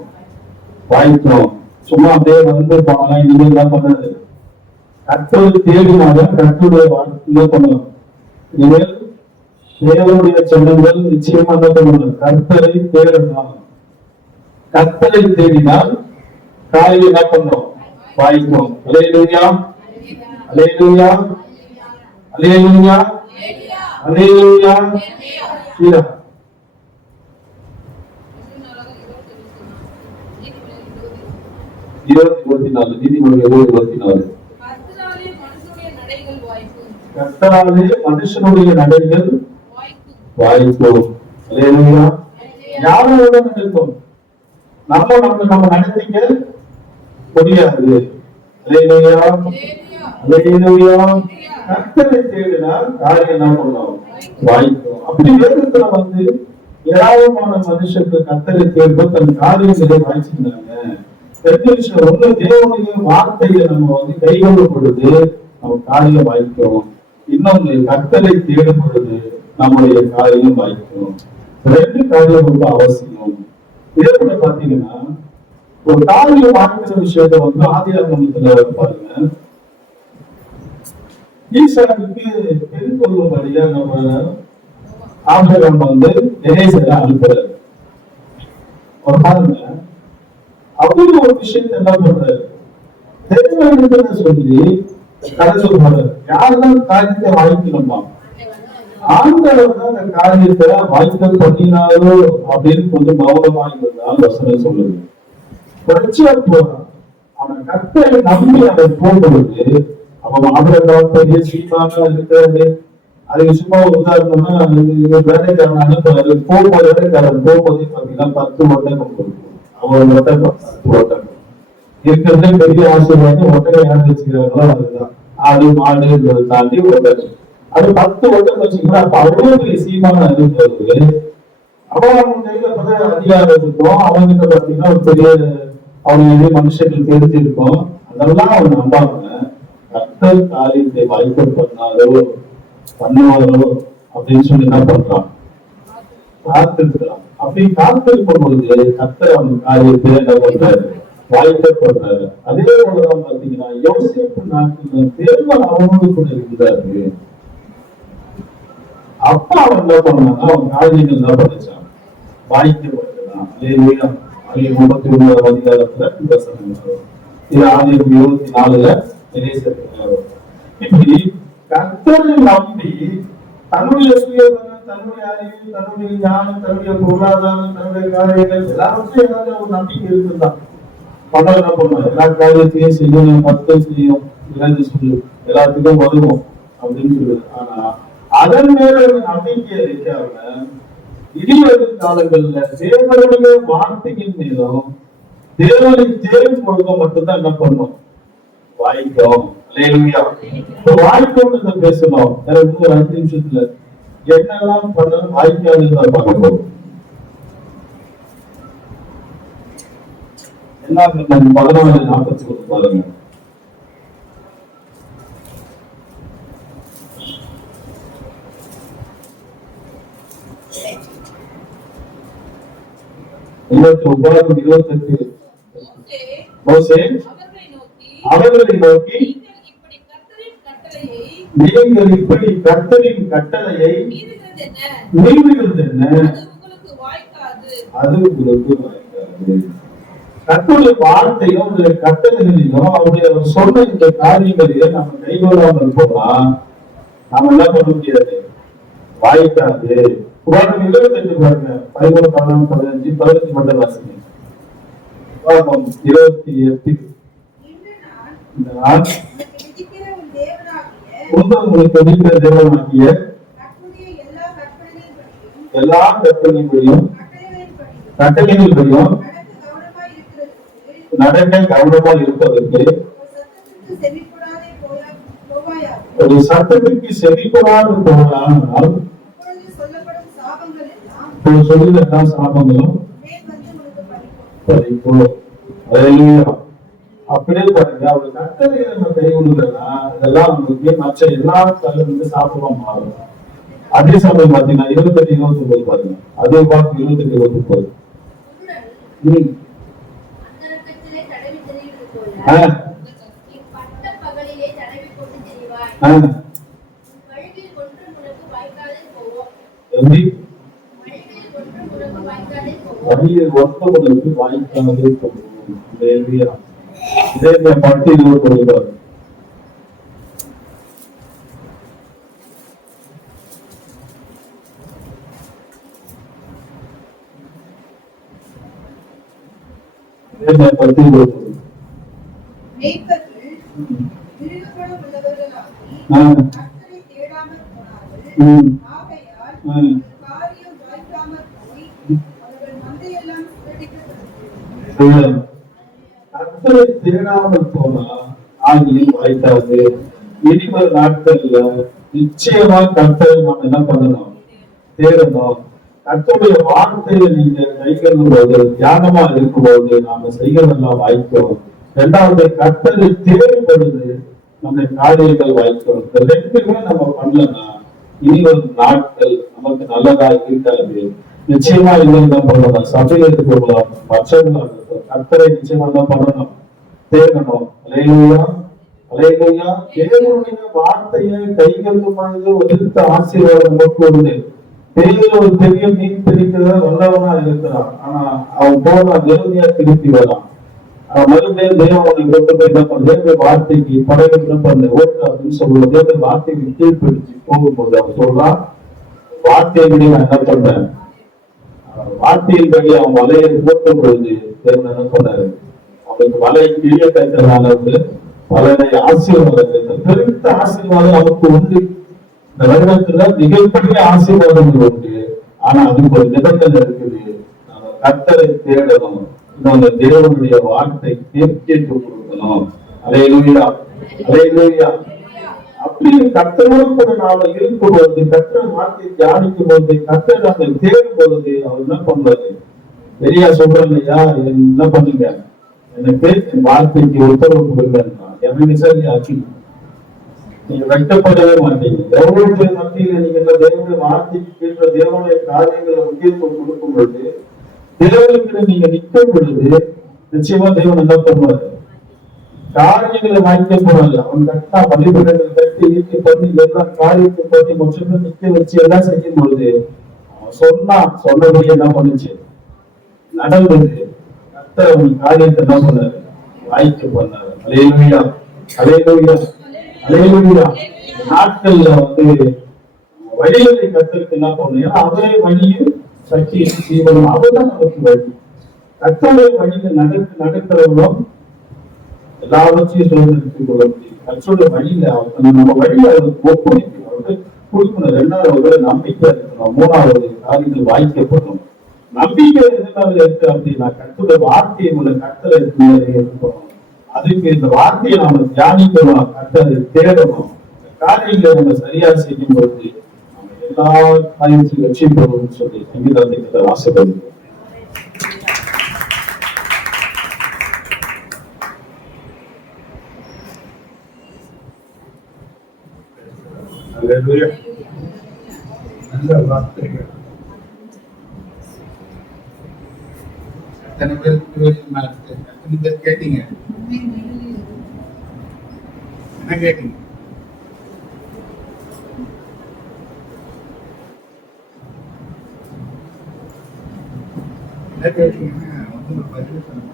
வாய்க்கும். சும்மா அப்படியே வந்து போனா இனிமே என்ன பண்ணது? கர்த்தரை தேடினால்தான் கர்த்தருடைய என்ன பண்ணணும்? இனிமேல் தேவனுடைய சொந்தங்கள் நிச்சயமா என்ன பண்ணணும்? கர்த்தரை தேடணும். கர்த்தரை தேடினால் காரியம் என்ன பண்ணும்? வாய்க்கும். அல்லேலூயா, அல்லேலூயா, அல்லேலூயா, அல்லேலூயா. சீரா 20:24 நீதிமொழிகள் 20:24. கர்த்தராலே மனுஷனுடைய நடைகள் வாய்க்கும். அல்லேலூயா. யாரோட நடக்கும்? நம்ம நடத்திக்க முடியாது. அல்லேலூயா, அல்லேலூயா. கர்த்தரை தேடினால் காரியம் என்ன பண்ணும்? வாய்க்கும். அப்படி வேதத்துல வந்து ஏராளமான மனுஷர்கள் கர்த்தரை தேர்வு தன் காரியங்களை வாய்ச்சிருந்தாங்க. ஒன்று தேவனுடைய வார்த்தையை நம்ம வந்து கைகொள்ளும் பொழுது நம்ம காரியம் வாய்க்கும். இன்னொன்று கர்த்தரை தேடும் பொழுது நம்முடைய காரியம் வாய்க்கும். ரெண்டு காரியம் ரொம்ப அவசியம். இதே கூட பாத்தீங்கன்னா ஒரு காரியம் வாய்க்கிற விஷயத்த வந்து ஆதியாகமத்துல பாருங்க, ஈசாக்குக்கு பெண் கொள்ளும்படியா நம்ம ஆபிரகாம் வந்து எரேசரை அனுப்புறாரு. ஒரு பாருங்க, அப்படி ஒரு விஷயத்தை என்ன பண்றாரு? தேவனிடத்துல சொல்லி கதை சொல்றாரு. யாருதான் காரியத்தை வாய்க்கணுமா? ஆண்டவர் தான் அந்த காரியத்தை வாய்க்க பண்ணினாரோ அப்படின்னு கொஞ்சம் மௌனமாக இருந்தால் வசனம் சொல்லுது. பிரச்சனை போறான். அவன் கர்த்தரை நம்பி அவன் போகும்பொழுது அவன் ஆபிரகாம் பெரிய சீமானா இருக்கிறது. அதுக்கு சும்மா உதாரணம்னா வேலைக்காரன் அனுப்புறாரு. போகும்போது வேலைக்காரன் போகும்போது பாத்தீங்கன்னா 10 ஒட்டகம் கொடுக்கும். அவன் ஒட்டகம் 10 ஒட்டகம் இருக்கிறதே பெரிய ஆசீர்வாதம். ஒட்டகம் யாரு வச்சுக்கிறாங்களோ அதுதான். ஆடு மாடு தாண்டி ஒட்டகம். அது 10 ஒட்டகம் வச்சுக்கிட்டா அப்ப அவ்வளவு பெரிய சீமான அனுப்புறது. அவன் அவங்க கையில அதிகாரம் இருக்கும். அவங்கிட்ட பாத்தீங்கன்னா ஒரு பெரிய அவங்க மனுஷர்கள் தெரிஞ்சிருக்கும். அதெல்லாம் அவன் நம்பாம கர்த்தர் காரியத்தை வாய்ப்பு பண்ணுவாரோ அப்படின்னு சொல்லி என்ன பண்றான்? காத்திருக்கிறான். அப்படி காத்திருக்கும் பொழுது கர்த்தர் அவன் காரியத்தை என்ன பண்றாரு? வாய்க்கப்படுறாரு. அதே போலதான் பாத்தீங்கன்னா யோசேப்பு நாட்டில் தேவன் அவனோடு கூட இருந்தாரு. அப்பா அவன் என்ன பண்ணான்? அவன் காரியங்கள் என்ன பண்ணிச்சான்? வாய்க்கப்படுறான். அல்லேலூயா. 31 அதிகாரத்துல இது ஆதியாகமம் 24ல இப்படி கர்த்தரை நம்பி தன்னுடைய சுயபலம், தன்னுடைய அறிவு, தன்னுடைய ஞானம், தன்னுடைய பொருளாதாரம், தன்னுடைய காரியங்கள் எல்லாவற்றையும் ஏதாவது ஒரு நம்பிக்கை இருக்குதான். பணம் என்ன பண்ணுவோம்? எல்லா காரியத்தையும் செய்யும், 10 செய்யும், 2 சொல்லும், எல்லாத்துக்கும் வருவோம் அப்படின்னு சொல்லுது. ஆனா அதன் மேல நம்பிக்கை வைக்காம இனிவரும் காலங்கள்ல தேவனுடைய வார்த்தையின் மீதும் தேவனை தேடும் பொழுது மட்டும்தான் என்ன பண்ணும்? வாய்க்கும். வாய்க்கும் பேசணும். எனக்கு ஒரு 5 நிமிஷத்துல என்னெல்லாம் பண்ண வாய்க்காதுன்னு பார்க்க போறோம். என்ன 14:41 பாருங்க. உபாகம் 28 மோசே அவர்களை நோக்கி நீங்கள் இப்படி கர்த்தரின் கட்டளையை மீறுகிறது என்ன? அது உங்களுக்கு வாய்க்காது. கர்த்தருடைய வார்த்தையும் அவருடைய கட்டளைகளிலும் அவருடைய சொன்ன இந்த காரியங்களையும் நம்ம கைகொள்ளாமல் போனா நாம என்ன பண்ண முடியாது? வாய்க்காது. உபாகம் 28 பாருங்க. 13, 14, 15, 15 மட்டும் வாசிங்க. உபாகம் 28 உங்களுக்கு இருக்கிற தேவனாகிய எல்லா கட்டளைகளின்படியும் நடக்க கவனமா இருப்பதற்கு ஒரு சத்தத்திற்கு செவிப்படாது போனால் சொல்லுதான் சாபங்களும் அப்படியே பாருங்க அவர் கட்டளையை நம்ம கை விடுறதுனா இதெல்லாம் நமக்கு மற்ற எல்லா தள்ளுக்கு சாப்பிடலாம் மாறும். அதே சமயம் பாத்தீங்கன்னா 28-29 பாருங்க, அதே பார்த்து 28-29 வழியில் ஒருத்தவர்களுக்கு வாய்க்காதே போகும். இதே பட்டு 29 கர்த்தரை தேடாமல் போனா ஆகியும் வாய்க்காது. இனிமேல் நாட்கள்ல நிச்சயமா கர்த்தரை நாம் என்ன பண்ணணும், தேடணும். கர்த்தருடைய வார்த்தையை நீங்க கைகொள்ளும் போது, தியானமா இருக்கும் போது நாம செய்யறதெல்லாம் வாய்க்கும். இரண்டாவது, கர்த்தரை தேடும் பொழுது நம்ம காரியங்கள் வாய்க்கும். இந்த ரெண்டுமே நம்ம பண்ணலன்னா இனி ஒரு நாட்கள் நமக்கு நல்லதா இருக்காது. நிச்சயமா இல்லைன்னு பண்ணணும். சபைகளுக்கு போகலாம், மற்றவர்களாக கர்த்தரை நிச்சயமா தான் பண்ணணும், தேடணும். அல்லேலூயா, அல்லேலூயா. தேவனுடைய வார்த்தையை கைகொள்ளும் பொழுது ஒருத்த ஆசீர்வாதம் நோக்குவது. தேவையில ஒரு பெரிய மீன் பிடிக்கிறத வல்லவனா இருக்கிறான், ஆனா அவன் போனா தேவதையா திருப்பி வரான். அவன் மறுபடியும் தேவனை கொண்டு போய் என்ன பண்ண, தேவனுடைய வார்த்தைக்கு படகு என்ன பண்ண ஓட்டு அப்படின்னு சொல்லுவோம். தேவனுடைய வார்த்தைக்கு கீழ்பிடிச்சு போகும்போது அவன் சொல்றான், வார்த்தையை விட நான் என்ன பண்றேன், வார்த்தையின் படி அவன் வலையை போட்டும் பொழுது தேவன் என்ன பண்ணாரு, அவனுக்கு வலையை கீழே கைத்தனால பலனை ஆசீர்வாதம், பெருத்த ஆசீர்வாதம் நமக்கு உண்டு. இந்த வருடத்துல மிகப்பெரிய ஆசீர்வாதங்கள் உண்டு. ஆனா அதுக்கு ஒரு நிபந்தனை இருக்குது, நம்ம கர்த்தரை தேடணும், இன்னொரு தேவனுடைய வார்த்தை கேட்டு கொடுக்கணும். அல்லேலூயா, அல்லேலூயா. அப்படி கர்த்தரோடு கூட நாம இருக்கும் பொழுது, கர்த்தர் வார்த்தையை தியானிக்கும் பொழுது, கர்த்தர் நாம தேடும் பொழுது அவர் என்ன பண்றாரு, பெரியா சொல்றேன் இல்லையா, என்ன பண்ணுங்க, எனக்கு வார்த்தைக்கு உத்தரவு கொடுங்க, எனக்கு சரி ஆக்கி நீங்க வெட்டப்படவே மாட்டீங்க. தேவனுடைய மத்தியில நீங்க தேவனுடைய வார்த்தைக்கு கேட்கிற தேவனுடைய காரியங்களை முக்கியத்துவம் கொடுக்கும் பொழுது, தேவனுக்கு நீங்க நிற்கும் பொழுது நிச்சயமா தேவன் என்ன பண்ணுவாரு, காரியங்களை வாங்கிக்க போறாங்க. அவன் கட்டா பள்ளிப்படங்கள் கட்டி இயற்கை பண்ணி எல்லா காரியத்தை பண்ணி மொத்தமே நிக்க வச்சு எல்லாம் செய்யும் பொழுது அவன் சொன்னபடி என்ன பண்ணுச்சு, நடந்தது. கர்த்தர் அவன் காரியத்தை என்ன பண்ணாரு, வாய்க்க பண்ணாரு. அல்லேலூயா, அல்லேலூயா, அல்லேலூயா. நாட்கள்ல வழிகளை கர்த்தருக்கு என்ன பண்ணணும், அவரே வழியும் சக்தியும் ஜீவனும், அவர்தான் நமக்கு வழி. கர்த்தருடைய வழியில நடக்கிறவங்களும் எல்லாவற்றையும் சுதந்திரத்துக் கொள்ள முடியும். கர்த்தருடைய வழியில நம்ம வழியில அவருக்கு ஒப்புழைக்கணும், அவருக்கு கொடுக்கணும். இரண்டாவது நம்பிக்கை இருக்கணும். மூணாவது காரியங்கள் வாய்க்கப்படணும். நம்பிக்கை எதனால இருக்கு அப்படின்னா, கர்த்தருடைய வார்த்தையை உள்ள கர்த்தரை இருக்கணும். அதுக்கு இந்த வார்த்தையை நாம தியானிக்கணும், கர்த்தரை தேடணும். காரியங்களை நம்ம சரியா செய்யும் பொழுது நம்ம எல்லா காரியத்தையும் வெற்றி பெறுவோம்னு சொல்லி சங்கீதத்தை ஆசைப்படுகிறோம். நல்ல வார்த்தைகள். எத்தனை பேருக்கு எத்தனை பேர் கேட்டீங்க, என்ன கேட்டீங்க? என்ன கேட்டீங்கன்னா வந்து பதில் சொல்லுங்க.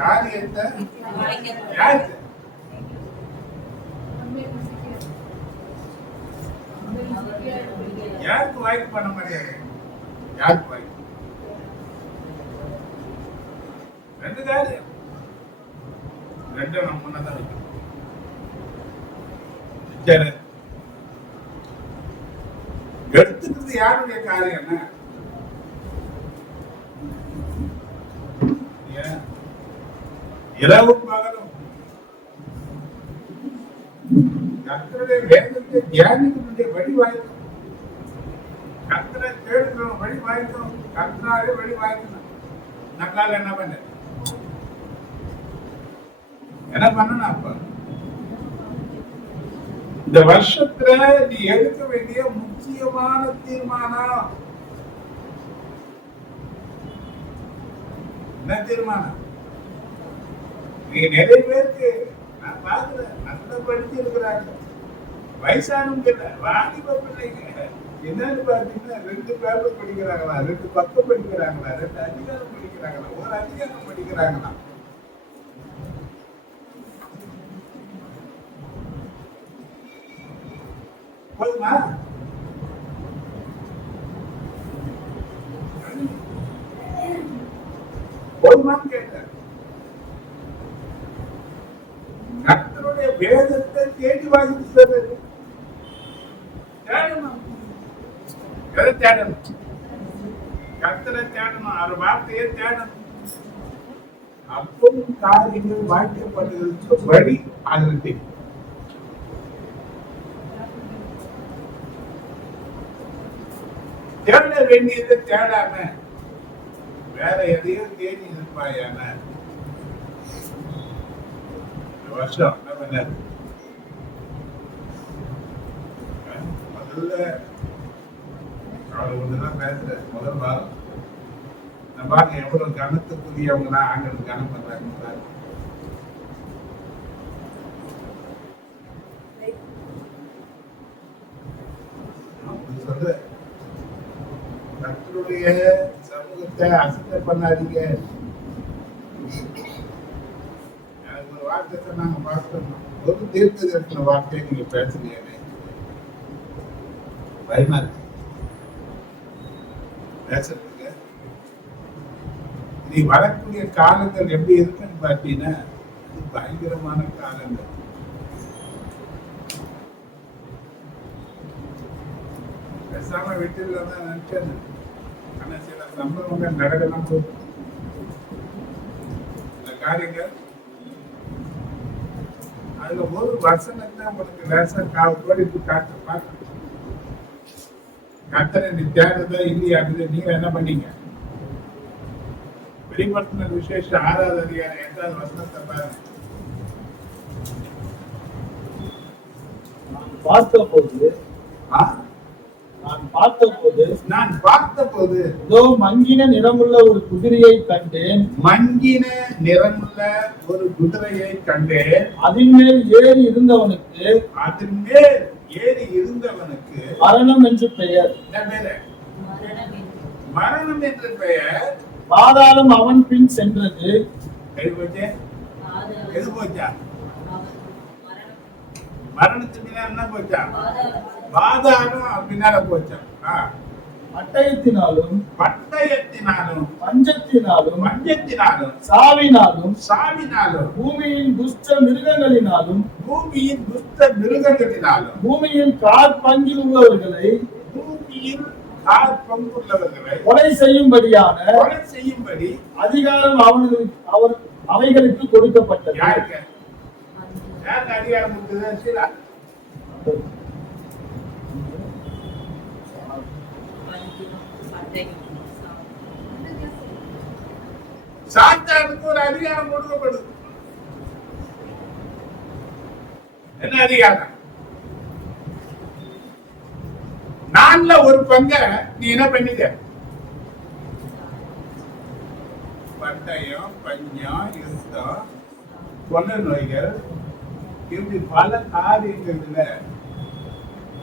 காரியத்தை யாருக்கு யாருக்கு வாய்ப்பு பண்ண முடியாது, யாருக்கு வாய்ப்பு? ரெண்டு காரியம், ரெண்டும் நம்ம முன்னதான் வைக்கணும். 5 எடுத்துக்கிறது யாருடைய காரியம் என்ன? இரவும் பகலும் கர்த்தருடைய வேதத்தை தியானிக்கக்கூடிய வழி வாய்க்கும். கர்த்தரை தேடுகிறோம், வழி வாய்க்கும். கர்த்தராலே வழி வாய்க்கணும். நம்மளால என்ன பண்ணணும்? அப்ப இந்த வருஷத்துல நீ எடுக்க வேண்டிய முக்கியமான தீர்மானம் என்ன தீர்மானம்? நீ நிறைய பேருக்கு நான் பாக்குறேன், நல்லா படிச்சிருக்கிறாங்க, வயசானவங்க இல்ல, வாலிப பிள்ளைங்க என்னன்னு பாத்தீங்கன்னா 2 பேப்பர் படிக்கிறாங்களா, 2 பக்கம் படிக்கிறாங்களா, 2 அதிகாரம் படிக்கிறாங்களா, ஒரு அதிகாரம் படிக்கிறாங்களா. போதுமா? போதுமான்னு கேட்டேன். கர்த்தருடைய வேதத்தை தேடி வாசித்து தேடணும். எதை தேடணும்? கர்த்தரை தேடணும், அவர் வார்த்தையை தேடணும். அப்பவும் காரியங்கள் வாய்க்கப்படுவதற்கு வழி அது. தேட வேண்டியதை தேடாம வேற எதையும் தேடி இருப்பாயான வருஷம் என்ன பண்ண? முதல்ல அவர் ஒண்ணுதான் பேசுற முதல் வாரம் நம்ம பாருங்க எவ்வளவு கனத்துக்குரியவங்களா ஆண்கள் கனம் பண்றாங்க. சொல்ற கர்த்தருடைய சமூகத்தை அசுத்தம் பண்ணாதீங்க. எனக்கு ஒரு வார்த்தை சொன்னாங்க, பாஸ்டர், ஒரு தீர்க்க தரிசன வார்த்தையை நீங்க பேசுறீங்க, பயமா இருக்கு பேசுறதுக்கு. நீ வரக்கூடிய காலங்கள் எப்படி இருக்குன்னு பாத்தீங்கன்னா பயங்கரமான காலங்கள். பேசாம வீட்டில் தான் நினைச்சேன். ஆனா சில சம்பவங்கள் நடக்கலாம் போகுது. இந்த காரியங்கள் அதுல ஒரு வசனத்தை உங்களுக்கு லேசா கோடிட்டு காட்ட பார்க்க கர்த்தரை நீ தேடுறதா இல்லையா? நீங்க என்ன பண்ணீங்க? வெளிப்படுத்தின விசேஷ 6வது அதிகாரம் 8வது வசனத்தை பாருங்க. நான் பார்த்தபோது இதோ மங்கின நிறமுள்ள ஒரு குதிரையை கண்டேன். மங்கின நிறமுள்ள ஒரு குதிரையை கண்டேன். அதன் மேல் ஏறி இருந்தவனுக்கு மரணம் என்று பெயர். மரணம் என்று பெயர். பாதாளம் அவன் பின் சென்றது. எது போச்சா? மரணத்துக்கு என்ன போச்சா? பாதாளம் பின்னால போச்சா? பட்டயத்தினாலும் பஞ்சத்தினாலும் சாவினாலும் பூமியின் துஷ்ட மிருகங்களினாலும் பூமியின் காற்பங்கில் உள்ளவர்களை கொலை செய்யும்படி அதிகாரம் அவைகளுக்கு கொடுக்கப்பட்டது. அதிகாரம் சாத்தானுக்கு ஒரு அதிகாரம் கொடுக்கப்படுது. என்ன அதிகாரம்? 4ல ஒரு பங்க நீ என்ன பண்ணிக்க? பட்டயம், பஞ்சம், யுத்தம், கொள்ள நோய்கள், இப்படி பல காரியங்கள்ல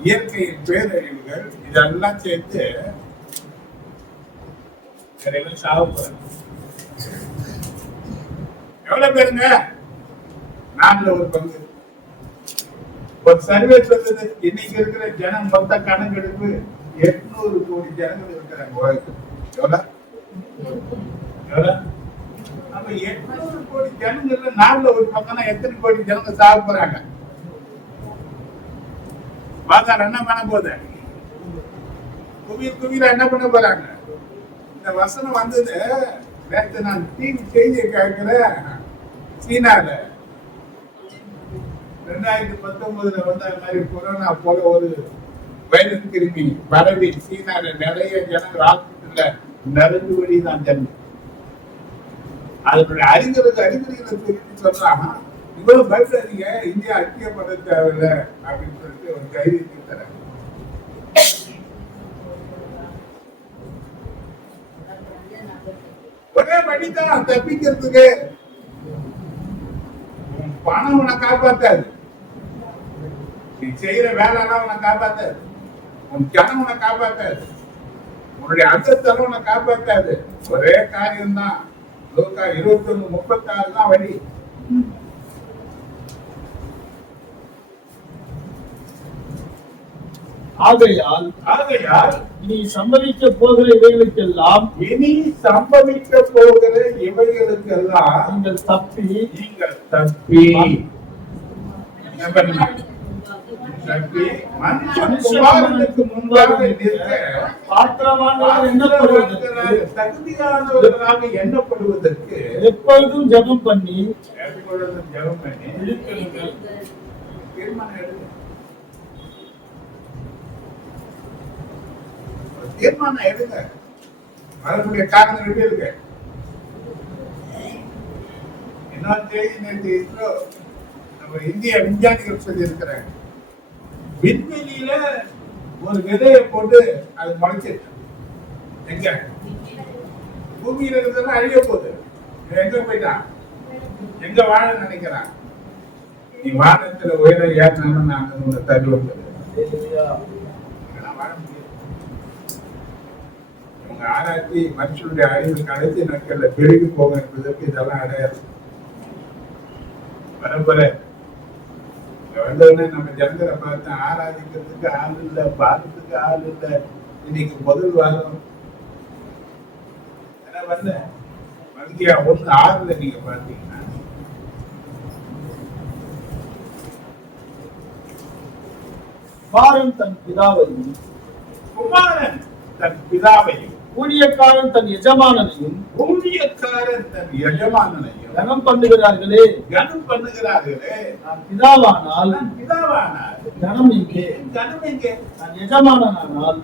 இயற்கையின் பேரழிவுகள் இதெல்லாம் சேர்த்து சாப்பிடுற எவ்வளவு பேருங்க? 4ல ஒரு பங்கு. ஒரு சர்வே சொல்லுது, இன்னைக்கு இருக்கிற ஜனம் மொத்த கணக்கெடுப்பு 800 கோடி ஜனங்கள் இருக்கிறாங்க உலகத்தில். நம்ம 800 கோடி ஜனங்கள்ல 4ல ஒரு பக்கம்னா எத்தனை கோடி ஜனங்க சாப்பிட போறாங்க? பாதாளம் என்ன பண்ண போகுது? குவியலா என்ன பண்ண போறாங்க? இந்த வசனம் வந்தது நேற்று நான் டிவி செய்தியை கேட்கிறேன். சீனால 2019 வந்த மாதிரி கொரோனா போல ஒரு வைரஸ் கிருமி பரவி சீனால நிறைய ஜனங்கள் ஹாஸ்பிட்டல்ல நடந்து வழிதான் ஜனம். அதனுடைய அறிகுறிகளை சொல்லி சொல்றாங்க, இவ்வளவு பயப்படாதீங்க, இந்தியா ஐக்கியப்பட தேவையில்லை அப்படின்னு சொல்லிட்டு ஒரு தைரியத்தை தராங்க. ஒரே வழிதான் தப்பிக்கிறதுக்கு. பணம் உன்னை காப்பாத்தாது, நீ செய்யற வேலைலாம் உன்னை காப்பாத்தாது, உன் ஜனம் உன்னை காப்பாத்தாது, உன்னுடைய அந்தஸ்தரம் உன்னை காப்பாத்தாது. ஒரே காரியம் தான், 21:36 தான் வழி. ஆகையால் இனி சம்பவிக்க போகிற இவைகளுக்கெல்லாம் நீங்கள் தப்பி மனுஷனுக்கு முன்பாக தகுதியானவர்களாக எண்ணப்படுவதற்கு எப்பொழுதும் ஜெபம் பண்ணி தீர்மானம் எடுங்க. வரக்கூடிய காரணம் எப்படி இருக்கு? இன்னொரு செய்தி நேற்று இஸ்ரோ நம்ம இந்திய விஞ்ஞானிகள் சொல்லி இருக்கிறாங்க, விண்வெளியில ஒரு விதையை போட்டு அது முளைச்சிருக்கு. எங்க? பூமியில இருக்கிறதெல்லாம் அழிய போகுது. எங்க போயிட்டான்? எங்க வாழ நினைக்கிறான்? நீ வானத்துல உயர ஏறினாலும் நாங்க உங்களை தருவோம். வாழ முடியாது. உங்க ஆராய்ச்சி மனுஷனுடைய அறிவு கடைசி நாட்கள்ல பெருகி போகும் என்பதற்கு இதெல்லாம் அடையாது. பரம்பரை வந்தவுடனே நம்ம ஜனங்களை பார்த்து ஆராதிக்கிறதுக்கு ஆள் இல்லை, பார்க்கறதுக்கு ஆள் இல்லை. இன்னைக்கு முதல் வாரம் வந்த மத்தியா 1:06 நீங்க பார்த்தீங்கன்னா குமாரன் தன் பிதாவையும் ஊழியக்காரன் தன் எஜமானனையும் கனம் பண்ணுகிறார்களே. நான் பிதாவானால் கனம் எங்கே? நான் எஜமானனானால்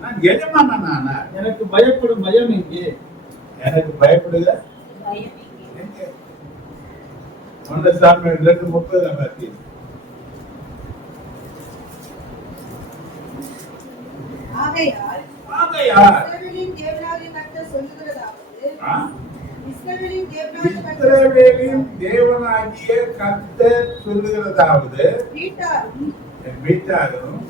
எனக்கு பயப்படும் பயம் எங்கே? எனக்கு பயப்படுகிற 1 சாமுவேல் 2:30 பார்த்தீங்க. இஸ்ரவேலின் தேவனாகிய கர்த்தர் சொல்லுகிறதாவது, வீட்டாரும்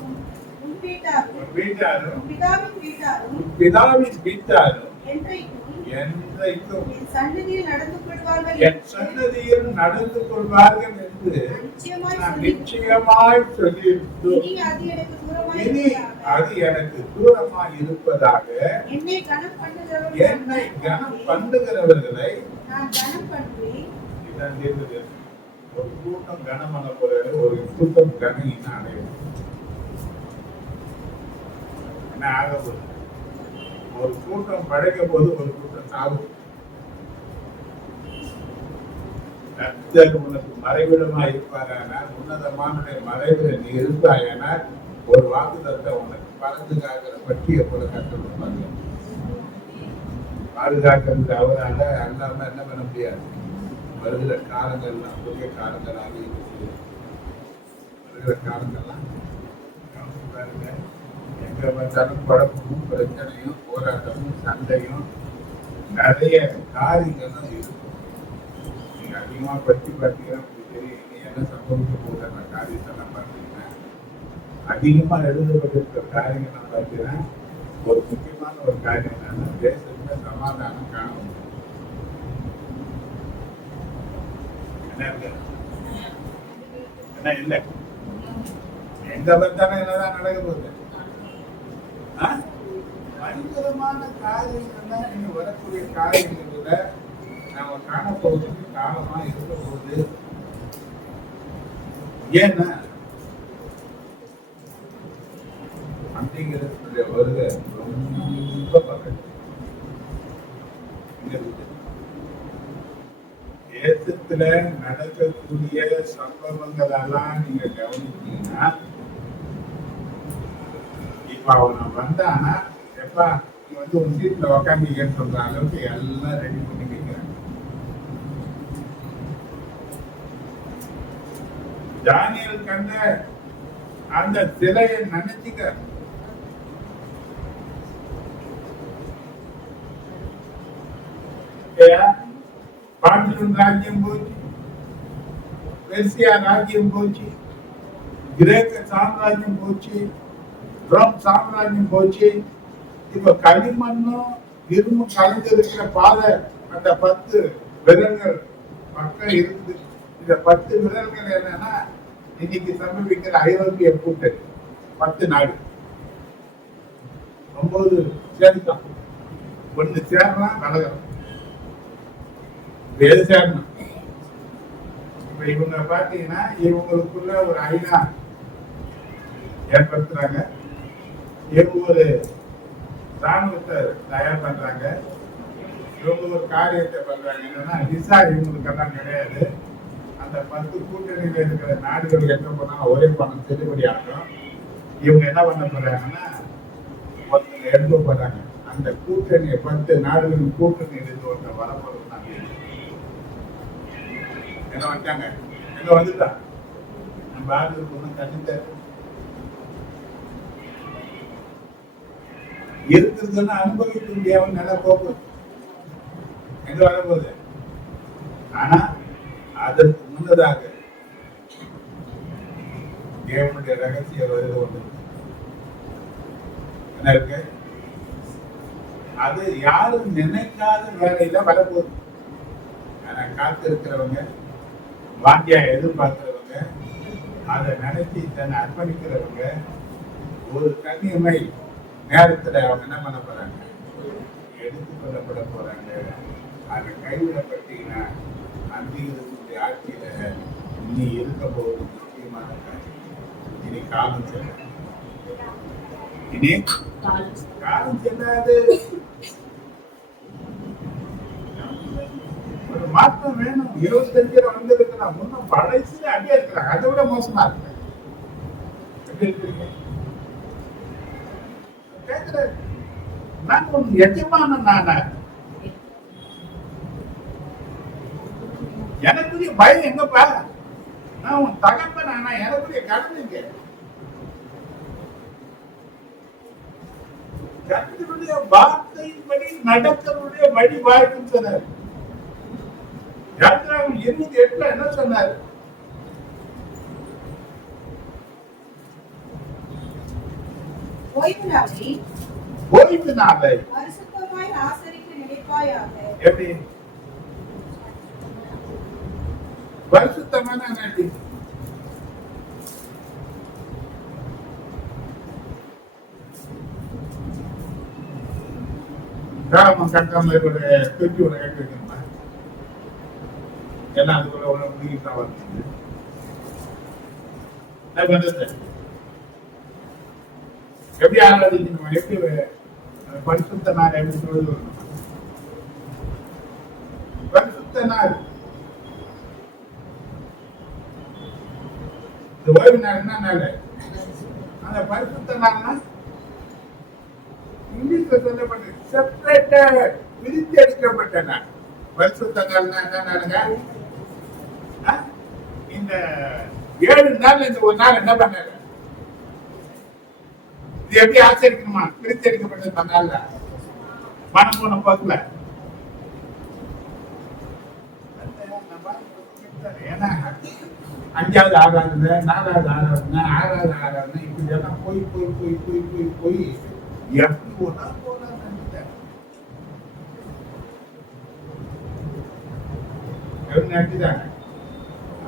பிதாவின் வீட்டாரும் என்றைக்கும் என் சன்னதியில் நடந்து கொள்வார்கள் என்று நான் நிச்சயமாய் சொல்லியிருந்தோம். இனி அது எனக்கு தூரமாய் இருப்பதாக என்னை கனம் பண்ணுகிறவர்களை ஒரு கூட்டம் கனமான போல ஒரு கூட்டம் கனையின் அடையும். என்ன ஆக போகுது? ஒரு கூட்டம் படைக்கும் போது ஒரு கூட்டம் சாகும். உனக்கு மறைவிடமா இருப்பாரானால், உன்னதமான மறைவில் நீ இருப்பாயானால், ஒரு வாக்குதத்தை உனக்கு பறந்து காக்கிற பற்றிய போல கற்றுக் பாதுகாக்கிறது அவரால் அல்லாம என்ன பண்ண முடியாது. வருகிற காலங்கள்லாம் புதிய காலங்களாக இருக்குது. வருகிற காலங்கள்லாம் பாருங்க, எங்க பார்த்தாலும் குழப்பமும் பிரச்சனையும் போராட்டமும் சண்டையும் நிறைய காரியங்களும் இருக்கும். நீங்க அதிகமா பற்றி பார்த்தீங்கன்னா உங்களுக்கு தெரியும், நீ என்ன சம்பவிக்க போகிற காரியத்தெல்லாம் பார்த்தீங்கன்னா அதிகமா எழுதப்பட்டிருக்கிற காரியங்கள்லாம் பார்த்தீங்கன்னா ஒரு முக்கியமான ஒரு காரியம் என்னன்னா தேசத்துல சமாதானம் காணும். என்ன இருக்கு? என்ன இல்லை? எங்க பார்த்தாலும் என்னதான் நடக்க போகுது? பயங்கரமான காரியங்கள்லாம் நீங்க வரக்கூடிய காரியங்கள்ல நாம காணப்போவதற்கு காலமா இருக்க போகுது. ஏன்னா அப்படிங்கிறது வருகை ரொம்ப சம்பவங்கள் எல்லாம் நீங்க கவனிச்சீங்கன்னா, இப்ப அவனை வந்தானா எப்பா நீ வந்து உன் சீட்ல உக்காந்தீங்கன்னு சொல்ற அளவுக்கு எல்லாம் ரெடி பண்ணி வைக்கிறாங்க. தானியேல் கண்ட அந்த சிலையை நினைச்சுக்க. பாபிலோன் ராஜ்யம் போச்சு, பெர்சியா ராஜ்யம் போச்சு, கிரேக்க சாம்ராஜ்யம் போச்சு, ரோம் சாம்ராஜ்யம் போச்சு. இப்ப களிமண்ணும் இரும்பு கலந்திருக்கிற பாதை அந்த 10 விரல்கள் பக்கம் இருக்குது. இந்த 10 விரல்கள் என்னன்னா இன்னைக்கு சம்பவிக்கிற ஐரோப்பிய கூட்டணி 10 நாடு 9 சேர்ந்தான். 1 சேரலாம் கலகம். எது சேரணும்? இப்ப இவங்க பாத்தீங்கன்னா இவங்களுக்குள்ள ஒரு ஐநா ஏற்படுத்துறாங்க. இவங்க ஒரு ராணுவத்தை தயார் பண்றாங்க. இவங்க ஒரு காரியத்தை பண்றாங்க. என்னன்னா விசா இவங்களுக்கெல்லாம் கிடையாது. அந்த 10 கூட்டணியில இருக்கிற நாடுகள் என்ன பண்ணாங்க, ஒரே பணம் செல்லுபடி ஆகும். இவங்க என்ன பண்ண போறாங்கன்னா ஒருத்தர் எடுத்து போறாங்க. அந்த கூட்டணி 10 நாடுகளின் கூட்டணியில இருந்து ஒருத்தர் வரப்போறாங்க. என்ன வந்தாங்க, எங்க வந்துட்டான் நம்ம ஆளுக்கு ஒன்றும் கண்டித்த இருக்கிறதுன்னு அனுபவிக்க முடியாம நல்லா போகுது. எங்க வரப்போகுது? ஆனா அதற்கு முன்னதாக தேவனுடைய ரகசிய வருது ஒன்று என்ன இருக்கு. அது யாரும் நினைக்காத வேலையில வரப்போகுது. ஆனா காத்திருக்கிறவங்க, வாக்கியா எதிர்பார்க்கிறவங்க, அதை நினைச்சு தன்னை அர்ப்பணிக்கிறவங்க, ஒரு கன்னியமை நேரத்துல அவங்க என்ன பண்ண போறாங்க, எடுத்துக் கொள்ளப்பட போறாங்க. அதை கைவிடப்பட்டீங்கன்னா அந்திகளுடைய ஆட்சியில இனி இருக்க போவது முக்கியமான காரியம். இனி காலம் செல்ல, இனி காலம் செல்லாது. ஒரு மாற்றம் வேணும். 25 வந்திருக்கிறான், முன்னும் படைச்சு அடியா இருக்கிறாங்க. அதை விட மோசமா இருக்கு. எப்படி இருக்கிறீங்க? கேட்கிறேன், நான் உன் எஜமான நானா? எனக்குரிய பயம் எங்கப்பா? நான் உன் தகப்ப நானா? எனக்குரிய கடமைங்க. கர்த்தருடைய வார்த்தையின்படி நடக்கிறவருடைய வழி வாழ்க்கும் சொன்னார். யாத்திராகம் 28 என்ன சொன்னார்? ஓய்வு நாளை பரிசுத்தமாய் ஆசரிக்க நினைப்பாயாக. எப்படி பரிசுத்தமான நாட்டி? கிராமம் கட்டாம ஒரு தூக்கி ஒன்று கட்டி வைக்கணுமா? எல்லாம் அதுக்குள்ள உள்ள முடிக்கிட்டு வருது. என்ன பண்றது? எப்படி ஆராதிக்கணும்? எப்படி பரிசுத்த நாள் எப்படி சொல்லுவது? பரிசுத்த நாள் இந்த ஓய்வு நாள் என்ன நாள்? அந்த பரிசுத்த நாள்னா இங்கிலீஷ்ல சொல்லப்பட்டது செப்பரேட்டட், பிரித்து எடுக்கப்பட்ட நாள். பரிசுத்த நாள்னா என்ன நாளுங்க? இந்த 7 நாள் இந்த ஒரு நாள் என்ன பண்ணாரு? இது எப்படி ஆச்சரிக்கணுமா? பிரித்து எடுக்கப்பட்ட நாள்ல மனம் போன போக்குல. ஏன்னா 5வது ஆராதனை, 4வது ஆராதனை, 6வது ஆராதனை, இப்படி எல்லாம் போய் போய் போய் போய் போய் போய் எப்படி ஒன்னா போனா நினைச்சுட்டாங்க.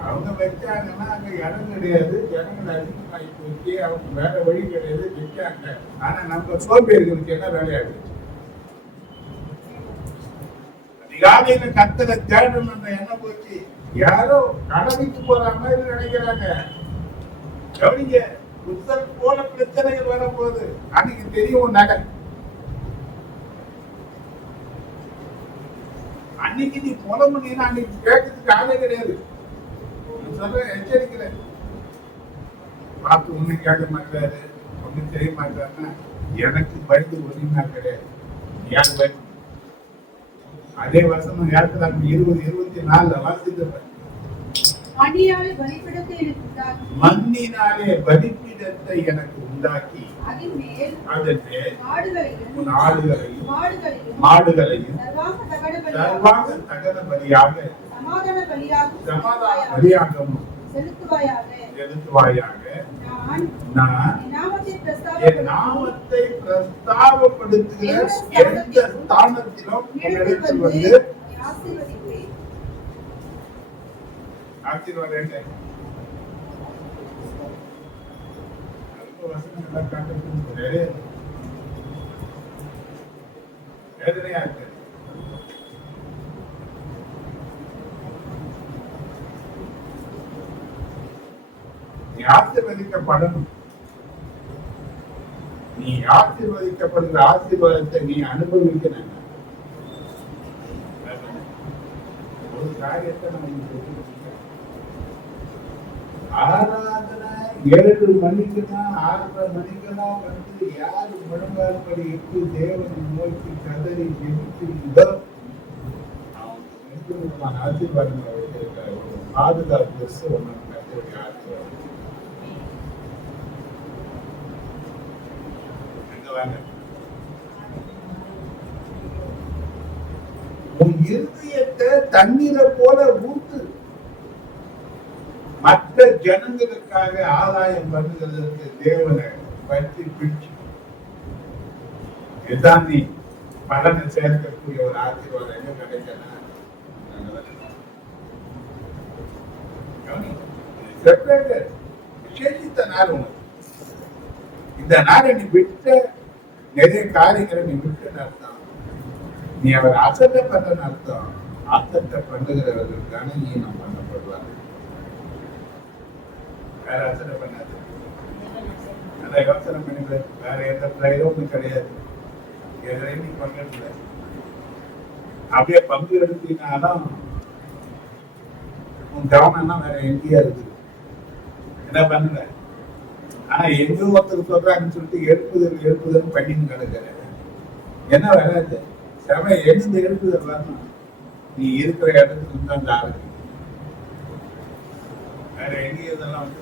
அவங்க வச்சாங்கன்னா அங்க இடம் கிடையாது, ஜனங்கள் அதிகமாகி போச்சு, அவங்க வேற வழி கிடையாது, வச்சாங்க. ஆனா நம்ம சோம்பேறிகளுக்கு என்ன வேலையாகுது? அதிகாலையில கர்த்தரை தேடணும் என்ன போச்சு? யாரோ கடமைக்கு போற மாதிரி நினைக்கிறாங்க. கவனிங்க, புத்தர் போல பிரச்சனைகள் வரப்போகுது. அன்னைக்கு தெரியும் நகை. அன்னைக்கு நீ புலம்புனீங்கன்னா அன்னைக்கு கேட்கறதுக்கு ஆளே கிடையாது. சொல்றேன், எச்சரிக்கிறேன். பார்த்து ஒண்ணு கேட்க மாட்டாரு, ஒண்ணும் செய்ய மாட்டாருன்னா எனக்கு பயந்து ஒண்ணுமே கிடையாது. யார் பயந்து? அதே வசனம் யாருக்குதான் 20:24 வாசிக்கிறேன். மண்ணினாலே பலிபீடத்தை எனக்கு உண்டாக்கி, மண்ணினாலே பலிபீடத்தை எனக்கு உண்டாக்கி அதின் மேல் மாடுகளையும் மாடுகளையும் சர்வாங்க தகன பலியாக சமாதான பலியாகவும் செலுத்துவாயாக. நான் என் நாமத்தை பிரஸ்தாபப்படுத்துகிற எந்த ஸ்தானத்திலும் என்னிடத்தில் வந்து ஆசீர்வதிப்பேன். ஆசீர்வாதம் வசனங்கள் காட்டுறது வேதனையா இருக்கு. நீ ஆசீர்வதிக்கப்படணும். நீ ஆசீர்வதிக்கப்படுகிற ஆசீர்வாதத்தை நீ அனுபவிக்கணும். ஒரு காரியத்தை நம்ம ஆராதனை 7 மணிக்குதான் 6:30 மணிக்கெல்லாம் வந்து யாரு முழங்கால்படி இட்டு தேவனை நோக்கி கதறி ஜெபிக்கிறீங்களோ அவங்க ஆசீர்வாதங்களை வைத்திருக்கிற ஒரு பாதுகாப்பு ஒன்று கத்தருடைய ஆசீர்வாதம். உன் இருதயத்தை தண்ணீரை போல ஊத்து. மற்ற ஜனங்களுக்காக ஆதாயம் பண்ணுகிறதுக்கு தேவனை பற்றி பிடிச்சு இதுதான் நீ பலனை சேர்க்கக்கூடிய ஒரு ஆசீர்வாதம் எங்க கிடைக்கணும். விசேஷித்த நாள் உனக்கு. இந்த நாளை நீ விட்ட நிறைய காரியங்களை நீ விட்டு அர்த்தம். நீ அவர் அசட்டை பண்ற அர்த்தம். அசட்டை பண்ணுகிறவர்களுக்கான ஈனம் பண்ணப்படுவார். வேற அசட்டை பண்ணாது. அதை யோசனை பண்ணி வேற எந்த பிரயோகமும் கிடையாது. எதையும் நீ பண்றதில்லை. அப்படியே பங்கு எடுத்தீங்கன்னாலும் உன் கவனம்னா வேற எங்கேயா இருக்குது. என்ன பண்ணுற? ஆனா எங்க ஒருத்தர் சொல்றாங்கன்னு சொல்லிட்டு எழுப்புதல் பண்ணின்னு கிடக்குற. என்ன வராது சபை எழுந்து எழுப்புதல் வரணும். நீ இருக்கிற இடத்துக்கு தான் ஆரம்பி. வேற எங்கேயும் இதெல்லாம் வந்து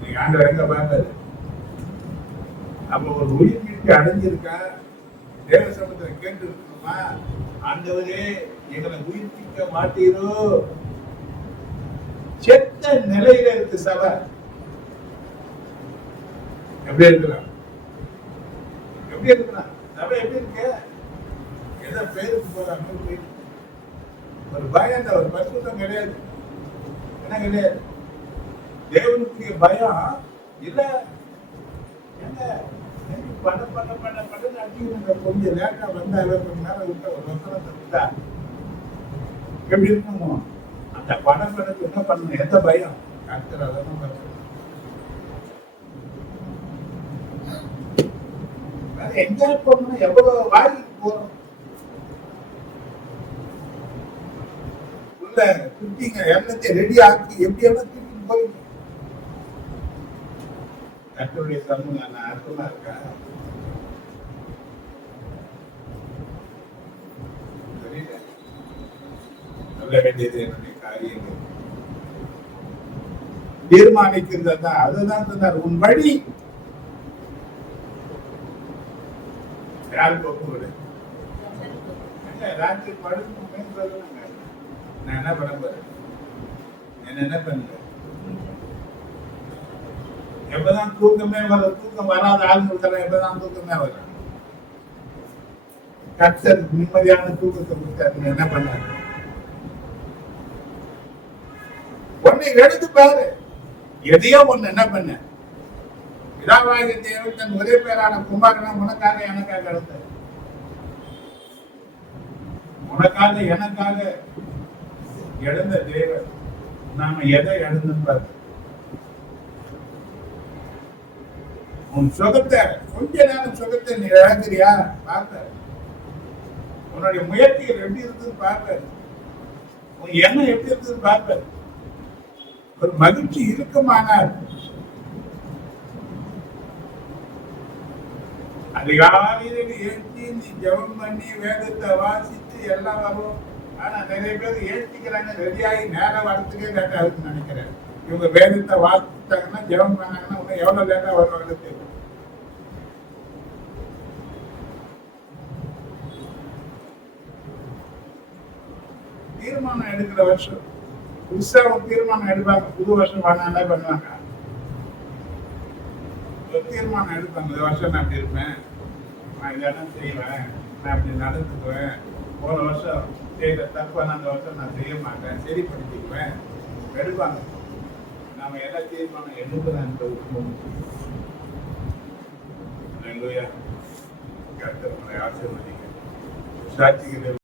நீ ஆண்டவர் எங்க பார்த்தாரு. அப்ப ஒரு உயிர் மீட்சி அடைஞ்சிருக்கா தேவ சமூகத்தை கேட்டு இருக்கணுமா? ஆண்டவரே எங்களை உயிர்ப்பிக்க மாட்டீரோ? செத்த நிலையில இருக்கு சபை. எப்படி இருக்கலாம்? எப்படி இருக்கலாம்? சபை எப்படி இருக்க? ஏதோ பேருக்கு போறாங்க. ஒரு பயம், ஒரு பரிசுத்தம் கிடையாது. என்ன கிடையாது? தேவனுக்குரிய பயம் இல்ல. என்ன பண்ண அடிக்க கொஞ்சம் லேட்டா வந்தாலே கொஞ்ச நேரம் விட்ட ஒரு வசனத்தை விட்டா எப்படி இருக்கணும்? அந்த பணப்படத்துக்கு என்ன பண்ணணும்? எந்த பயம்? கர்த்தர் அதெல்லாம் பண்ணணும். என்ஜாய் பண்ணணும். எவ்வளவு வாங்கிட்டு போறோம் உள்ள குட்டிங்க எல்லாத்தையும் ரெடி ஆக்கி எப்படி எல்லாம் தூக்கிட்டு போறீங்க. கர்த்தருடைய சமூகம் அர்த்தமா இருக்கா? சொல்ல வேண்டியது என்னுடைய காரியங்கள் தீர்மானிக்கின்றதா? அதுதான் சொன்னார். உன் வழி யாருக்கு ஒப்புவிடு? ராத்திரி படுத்து நான் என்ன பண்ண போறேன்? என்ன பண்ணுறேன்? எப்பதான் தூக்கமே வர, தூக்கம் வராத ஆளுங்களுக்கு எப்பதான் தூக்கமே வர. கர்த்தர் நிம்மதியான தூக்கத்தை கொடுத்தாரு. என்ன பண்ணாரு? ஒண்ணு எடுத்து பாரு. எதையோ ஒண்ணு என்ன பண்ண? பிதாவாகிய தேவன் தன் ஒரே பேரான குமாரனை உனக்காக எனக்காக எடுத்தார். உனக்காக எனக்காக எழுந்த தேவன் நாம எதை எழுந்துன்னு பார்த்து உன் சுகத்தை கொஞ்ச நேரம் சுகத்தை நீ இழக்கிறியா? பார்த்த உன்னுடைய முயற்சிகள் எப்படி இருக்குன்னு பார்ப்ப. உன் எண்ணம் எப்படி இருக்குன்னு பார்ப்ப. ஒரு மகிழ்ச்சி இருக்குமானால் அதிகாலையில ஏற்றி நீ ஜெபம் பண்ணி வேதத்தை வாசித்து எல்லாம் வரும். ஆனா நிறைய பேர் ஏற்றிக்கிறாங்க, ரெடியாகி நேரம் வரத்துக்கே லேட்டா இருக்குன்னு நினைக்கிறேன். இவங்க வேதத்தை வாசித்தாங்கன்னா ஜெபம் பண்ணாங்கன்னா இன்னும் எவ்வளவு லேட்டா வருவாங்கன்னு தெரியும். தீர்மானம் எடுக்கிற வருஷம் புதுசா ஒரு தீர்மானம் எடுப்பாங்க. புது வருஷம் பண்ணாலே பண்ணுவாங்க. ஒரு தீர்மானம் எடுப்பாங்க, இந்த வருஷம் நான் அப்படி இருப்பேன், நான் இதெல்லாம் செய்வேன், நான் அப்படி நடந்துக்குவேன், போன வருஷம் செய்த தப்ப அந்த வருஷம் நான் செய்ய மாட்டேன், சரிப்படுத்திக்குவேன் எடுப்பாங்க. நாம என்ன தீர்மானம் எடுக்கிறான்றது கர்த்தர் உங்களை ஆசீர்வதிக்க சாட்சிகள்